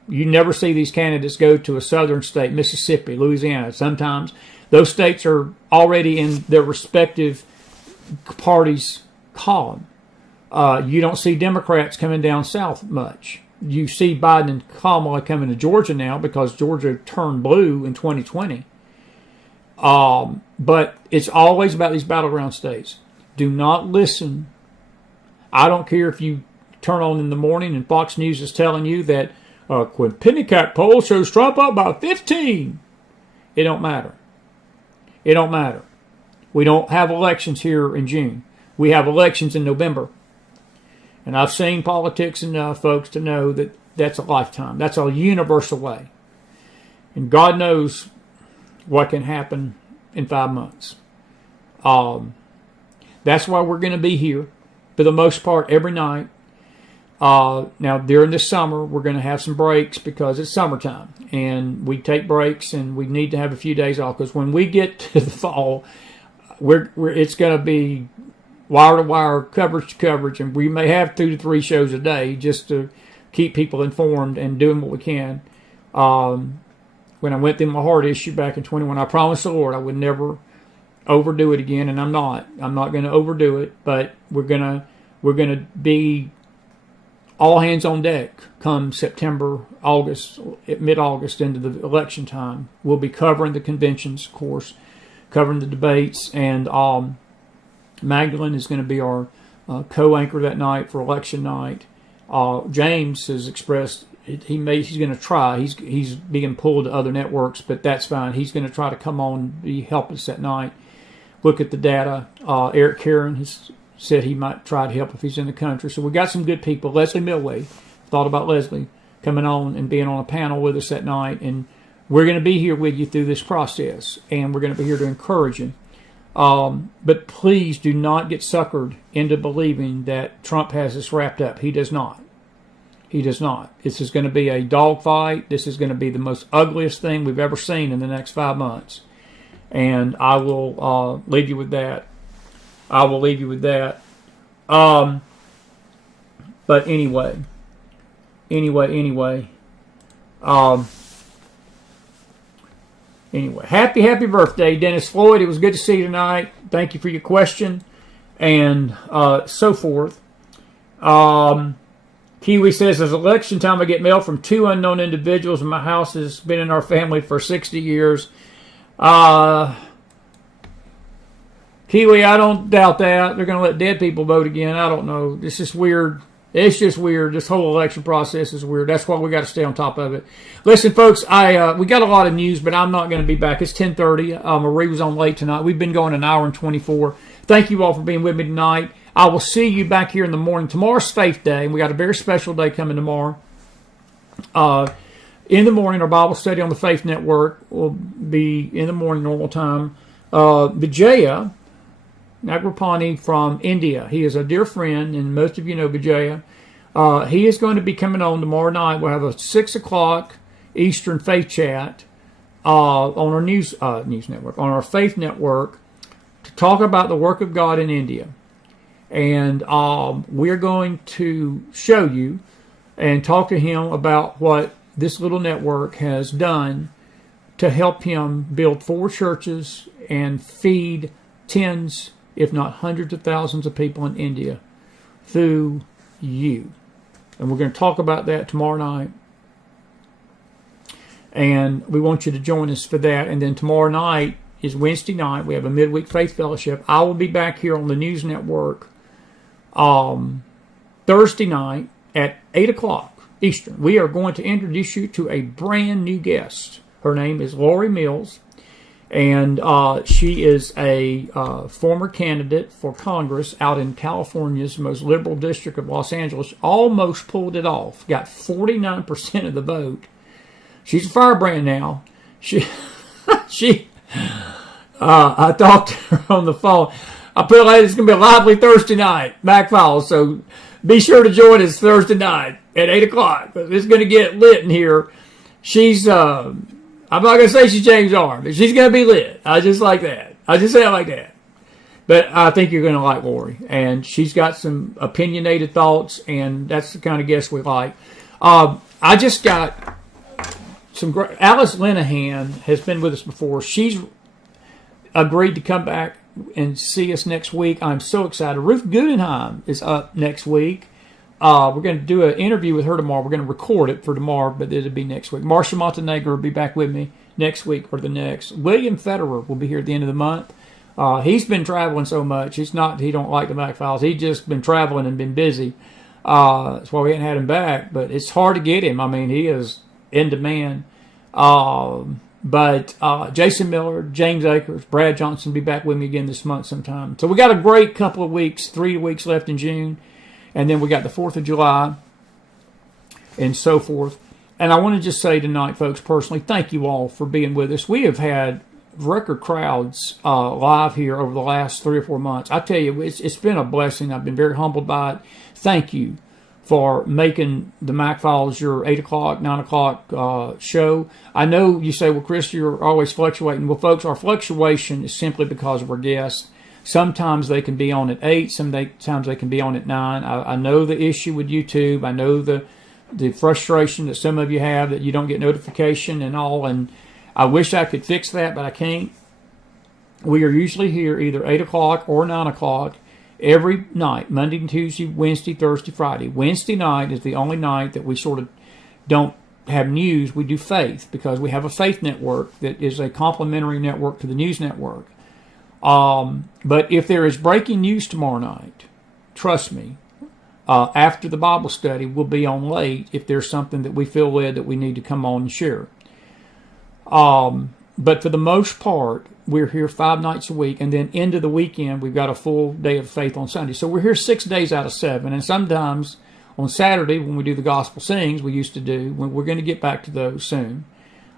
You never see these candidates go to a southern state, Mississippi, Louisiana. Sometimes those states are already in their respective parties' column. You don't see Democrats coming down south much. You see Biden and Kamala coming to Georgia now because Georgia turned blue in 2020. But it's always about these battleground states. Do not listen. I don't care if you turn on in the morning and Fox News is telling you that Quinnipiac poll shows Trump up by 15. It don't matter. It don't matter. We don't have elections here in June. We have elections in November. And I've seen politics enough, folks, to know that that's a lifetime. That's a universal way. And God knows what can happen in 5 months. That's why we're going to be here, for the most part, every night. Now, during the summer, we're going to have some breaks because it's summertime. And we take breaks, and we need to have a few days off. Because when we get to the fall, it's going to be wire-to-wire, coverage, and we may have 2 to 3 shows a day just to keep people informed and doing what we can. When I went through my heart issue back in 21, I promised the Lord I would never overdo it again, and I'm not. I'm not going to overdo it, but we're gonna be all hands on deck come September, August, mid-August into the election time. We'll be covering the conventions, of course, covering the debates, and Magdalene is going to be our co-anchor that night for election night. James has expressed he's going to try. He's being pulled to other networks, but that's fine. He's going to try to come on and help us that night. Look at the data. Eric Caron has said he might try to help if he's in the country. So we got some good people. Leslie Milway, thought about Leslie coming on and being on a panel with us that night, and we're going to be here with you through this process, and we're going to be here to encourage you. But please do not get suckered into believing that Trump has this wrapped up. He does not. He does not. This is going to be a dogfight. This is going to be the most ugliest thing we've ever seen in the next 5 months. And I will leave you with that. I will leave you with that. But anyway. Anyway, happy birthday, Dennis Floyd. It was good to see you tonight. Thank you for your question and so forth. Kiwi says, as election time, I get mail from 2 unknown individuals, and my house has been in our family for 60 years. Kiwi, I don't doubt that. They're going to let dead people vote again. I don't know. It's just weird. It's just weird. This whole election process is weird. That's why we got to stay on top of it. Listen, folks, we got a lot of news, but I'm not going to be back. It's 10:30. Marie was on late tonight. We've been going an hour and 24. Thank you all for being with me tonight. I will see you back here in the morning. Tomorrow's Faith Day, and we got a very special day coming tomorrow. In the morning, our Bible study on the Faith Network will be in the morning, normal time. Vijaya Nagrapani from India. He is a dear friend, and most of you know Vijaya. He is going to be coming on tomorrow night. We'll have a 6 o'clock Eastern Faith Chat on our news network, on our Faith Network, to talk about the work of God in India. And we're going to show you and talk to him about what this little network has done to help him build 4 churches and feed tens, if not hundreds of thousands of people in India through you. And we're going to talk about that tomorrow night. And we want you to join us for that. And then tomorrow night is Wednesday night. We have a midweek faith fellowship. I will be back here on the News Network Thursday night at 8 o'clock Eastern. We are going to introduce you to a brand new guest. Her name is Lori Mills. And she is a former candidate for Congress out in California's most liberal district of Los Angeles. Almost pulled it off. Got 49% of the vote. She's a firebrand now. I talked to her on the phone. I put it like it's going to be a lively Thursday night, McFiles. So be sure to join us Thursday night at 8 o'clock. It's going to get lit in here. She's... I'm not going to say she's James Arm, but she's going to be lit. I just like that. I just say it like that. But I think you're going to like Lori. And she's got some opinionated thoughts, and that's the kind of guest we like. I just got some great... Alice Linehan has been with us before. She's agreed to come back and see us next week. I'm so excited. Ruth Guggenheim is up next week. We're going to do an interview with her tomorrow. We're going to record it for tomorrow, but it'll be next week. Marcia Montenegro will be back with me next week or the next. William Federer will be here at the end of the month. He's been traveling so much. He don't like the McFiles. He's just been traveling and been busy. That's why we haven't had him back. But it's hard to get him. I mean, he is in demand. But Jason Miller, James Akers, Brad Johnson will be back with me again this month sometime. So we got a great couple of weeks, 3 weeks left in June. And then we got the 4th of July and so forth. And I want to just say tonight, folks, personally, thank you all for being with us. We have had record crowds live here over the last 3 or 4 months. I tell you, it's been a blessing. I've been very humbled by it. Thank you for making the McFiles your 8 o'clock, 9 o'clock show. I know you say, well, Chris, you're always fluctuating. Well, folks, our fluctuation is simply because of our guests. Sometimes they can be on at 8. Sometimes they can be on at 9. I know the issue with YouTube. I know the frustration that some of you have that you don't get notification and all. And I wish I could fix that, but I can't. We are usually here either 8 o'clock or 9 o'clock every night, Monday, Tuesday, Wednesday, Thursday, Friday. Wednesday night is the only night that we sort of don't have news. We do faith because we have a faith network that is a complementary network to the news network. But if there is breaking news tomorrow night, trust me, after the Bible study, we'll be on late if there's something that we feel led that we need to come on and share. But for the most part, we're here 5 nights a week, and then into the weekend, we've got a full day of faith on Sunday. So we're here 6 days out of 7, and sometimes on Saturday when we do the gospel sings, we used to do, we're going to get back to those soon.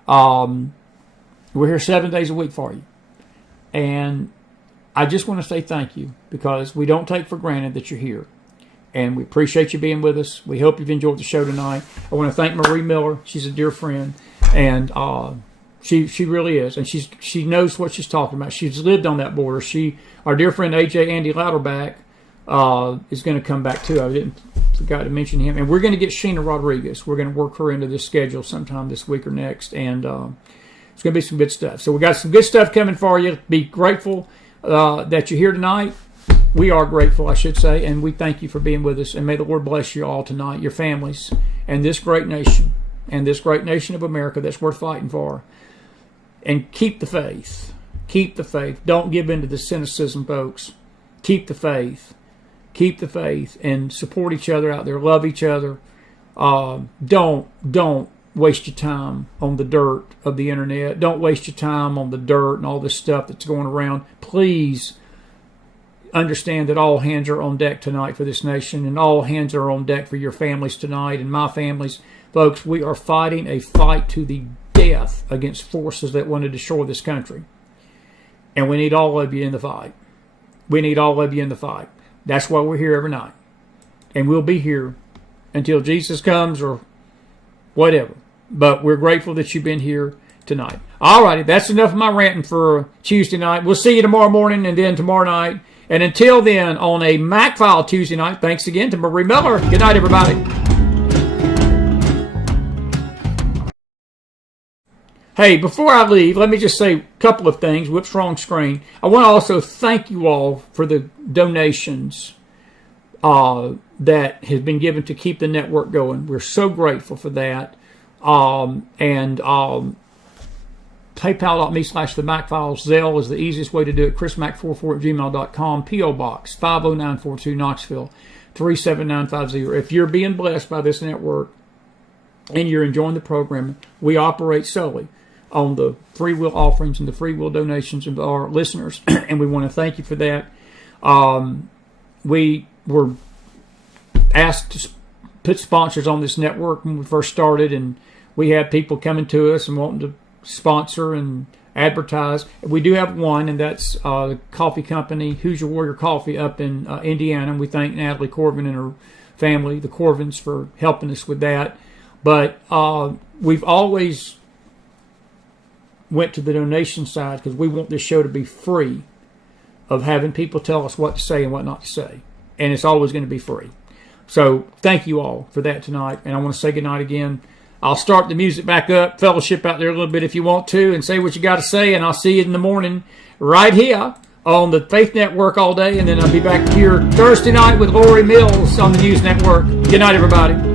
We're here 7 days a week for you. And I just want to say thank you because we don't take for granted that you're here. And we appreciate you being with us. We hope you've enjoyed the show tonight. I want to thank Marie Miller. She's a dear friend. And she really is. And she knows what she's talking about. She's lived on that border. Our dear friend AJ Andy Louderback is going to come back too. I forgot to mention him. And we're going to get Sheena Rodriguez. We're going to work her into this schedule sometime this week or next. And it's going to be some good stuff. So we got some good stuff coming for you. Be grateful that you're here tonight. We are grateful, I should say, and we thank you for being with us. And may the Lord bless you all tonight, your families, and this great nation of America that's worth fighting for. And keep the faith. Keep the faith. Don't give in to the cynicism, folks. Keep the faith. Keep the faith and support each other out there. Love each other. Don't waste your time on the dirt of the internet. Don't waste your time on the dirt and all this stuff that's going around. Please understand that all hands are on deck tonight for this nation, and all hands are on deck for your families tonight and my families. Folks, we are fighting a fight to the death against forces that want to destroy this country. And we need all of you in the fight. We need all of you in the fight. That's why we're here every night. And we'll be here until Jesus comes or whatever. But we're grateful that you've been here tonight. All righty, that's enough of my ranting for Tuesday night. We'll see you tomorrow morning and then tomorrow night. And until then, on a McFile Tuesday night, thanks again to Marie Miller. Good night, everybody. Hey, before I leave, let me just say a couple of things. Whoops, wrong screen. I want to also thank you all for the donations that has been given to keep the network going. We're so grateful for that. PayPal.me/themcfiles. Zelle is the easiest way to do it. ChrisMac44@gmail.com. P.O. Box 50942 Knoxville 37950. If you're being blessed by this network and you're enjoying the program, we operate solely on the free will offerings and the free will donations of our listeners, and we want to thank you for that. We were asked to put sponsors on this network when we first started, and we had people coming to us and wanting to sponsor and advertise. We do have one, and that's the coffee company, Hoosier Warrior Coffee, up in Indiana. And we thank Natalie Corvin and her family, the Corvins, for helping us with that. But we've always went to the donation side because we want this show to be free of having people tell us what to say and what not to say. And it's always going to be free. So thank you all for that tonight. And I want to say goodnight again. I'll start the music back up, fellowship out there a little bit if you want to, and say what you got to say. And I'll see you in the morning right here on the Faith Network all day. And then I'll be back here Thursday night with Lori Mills on the News Network. Good night, everybody.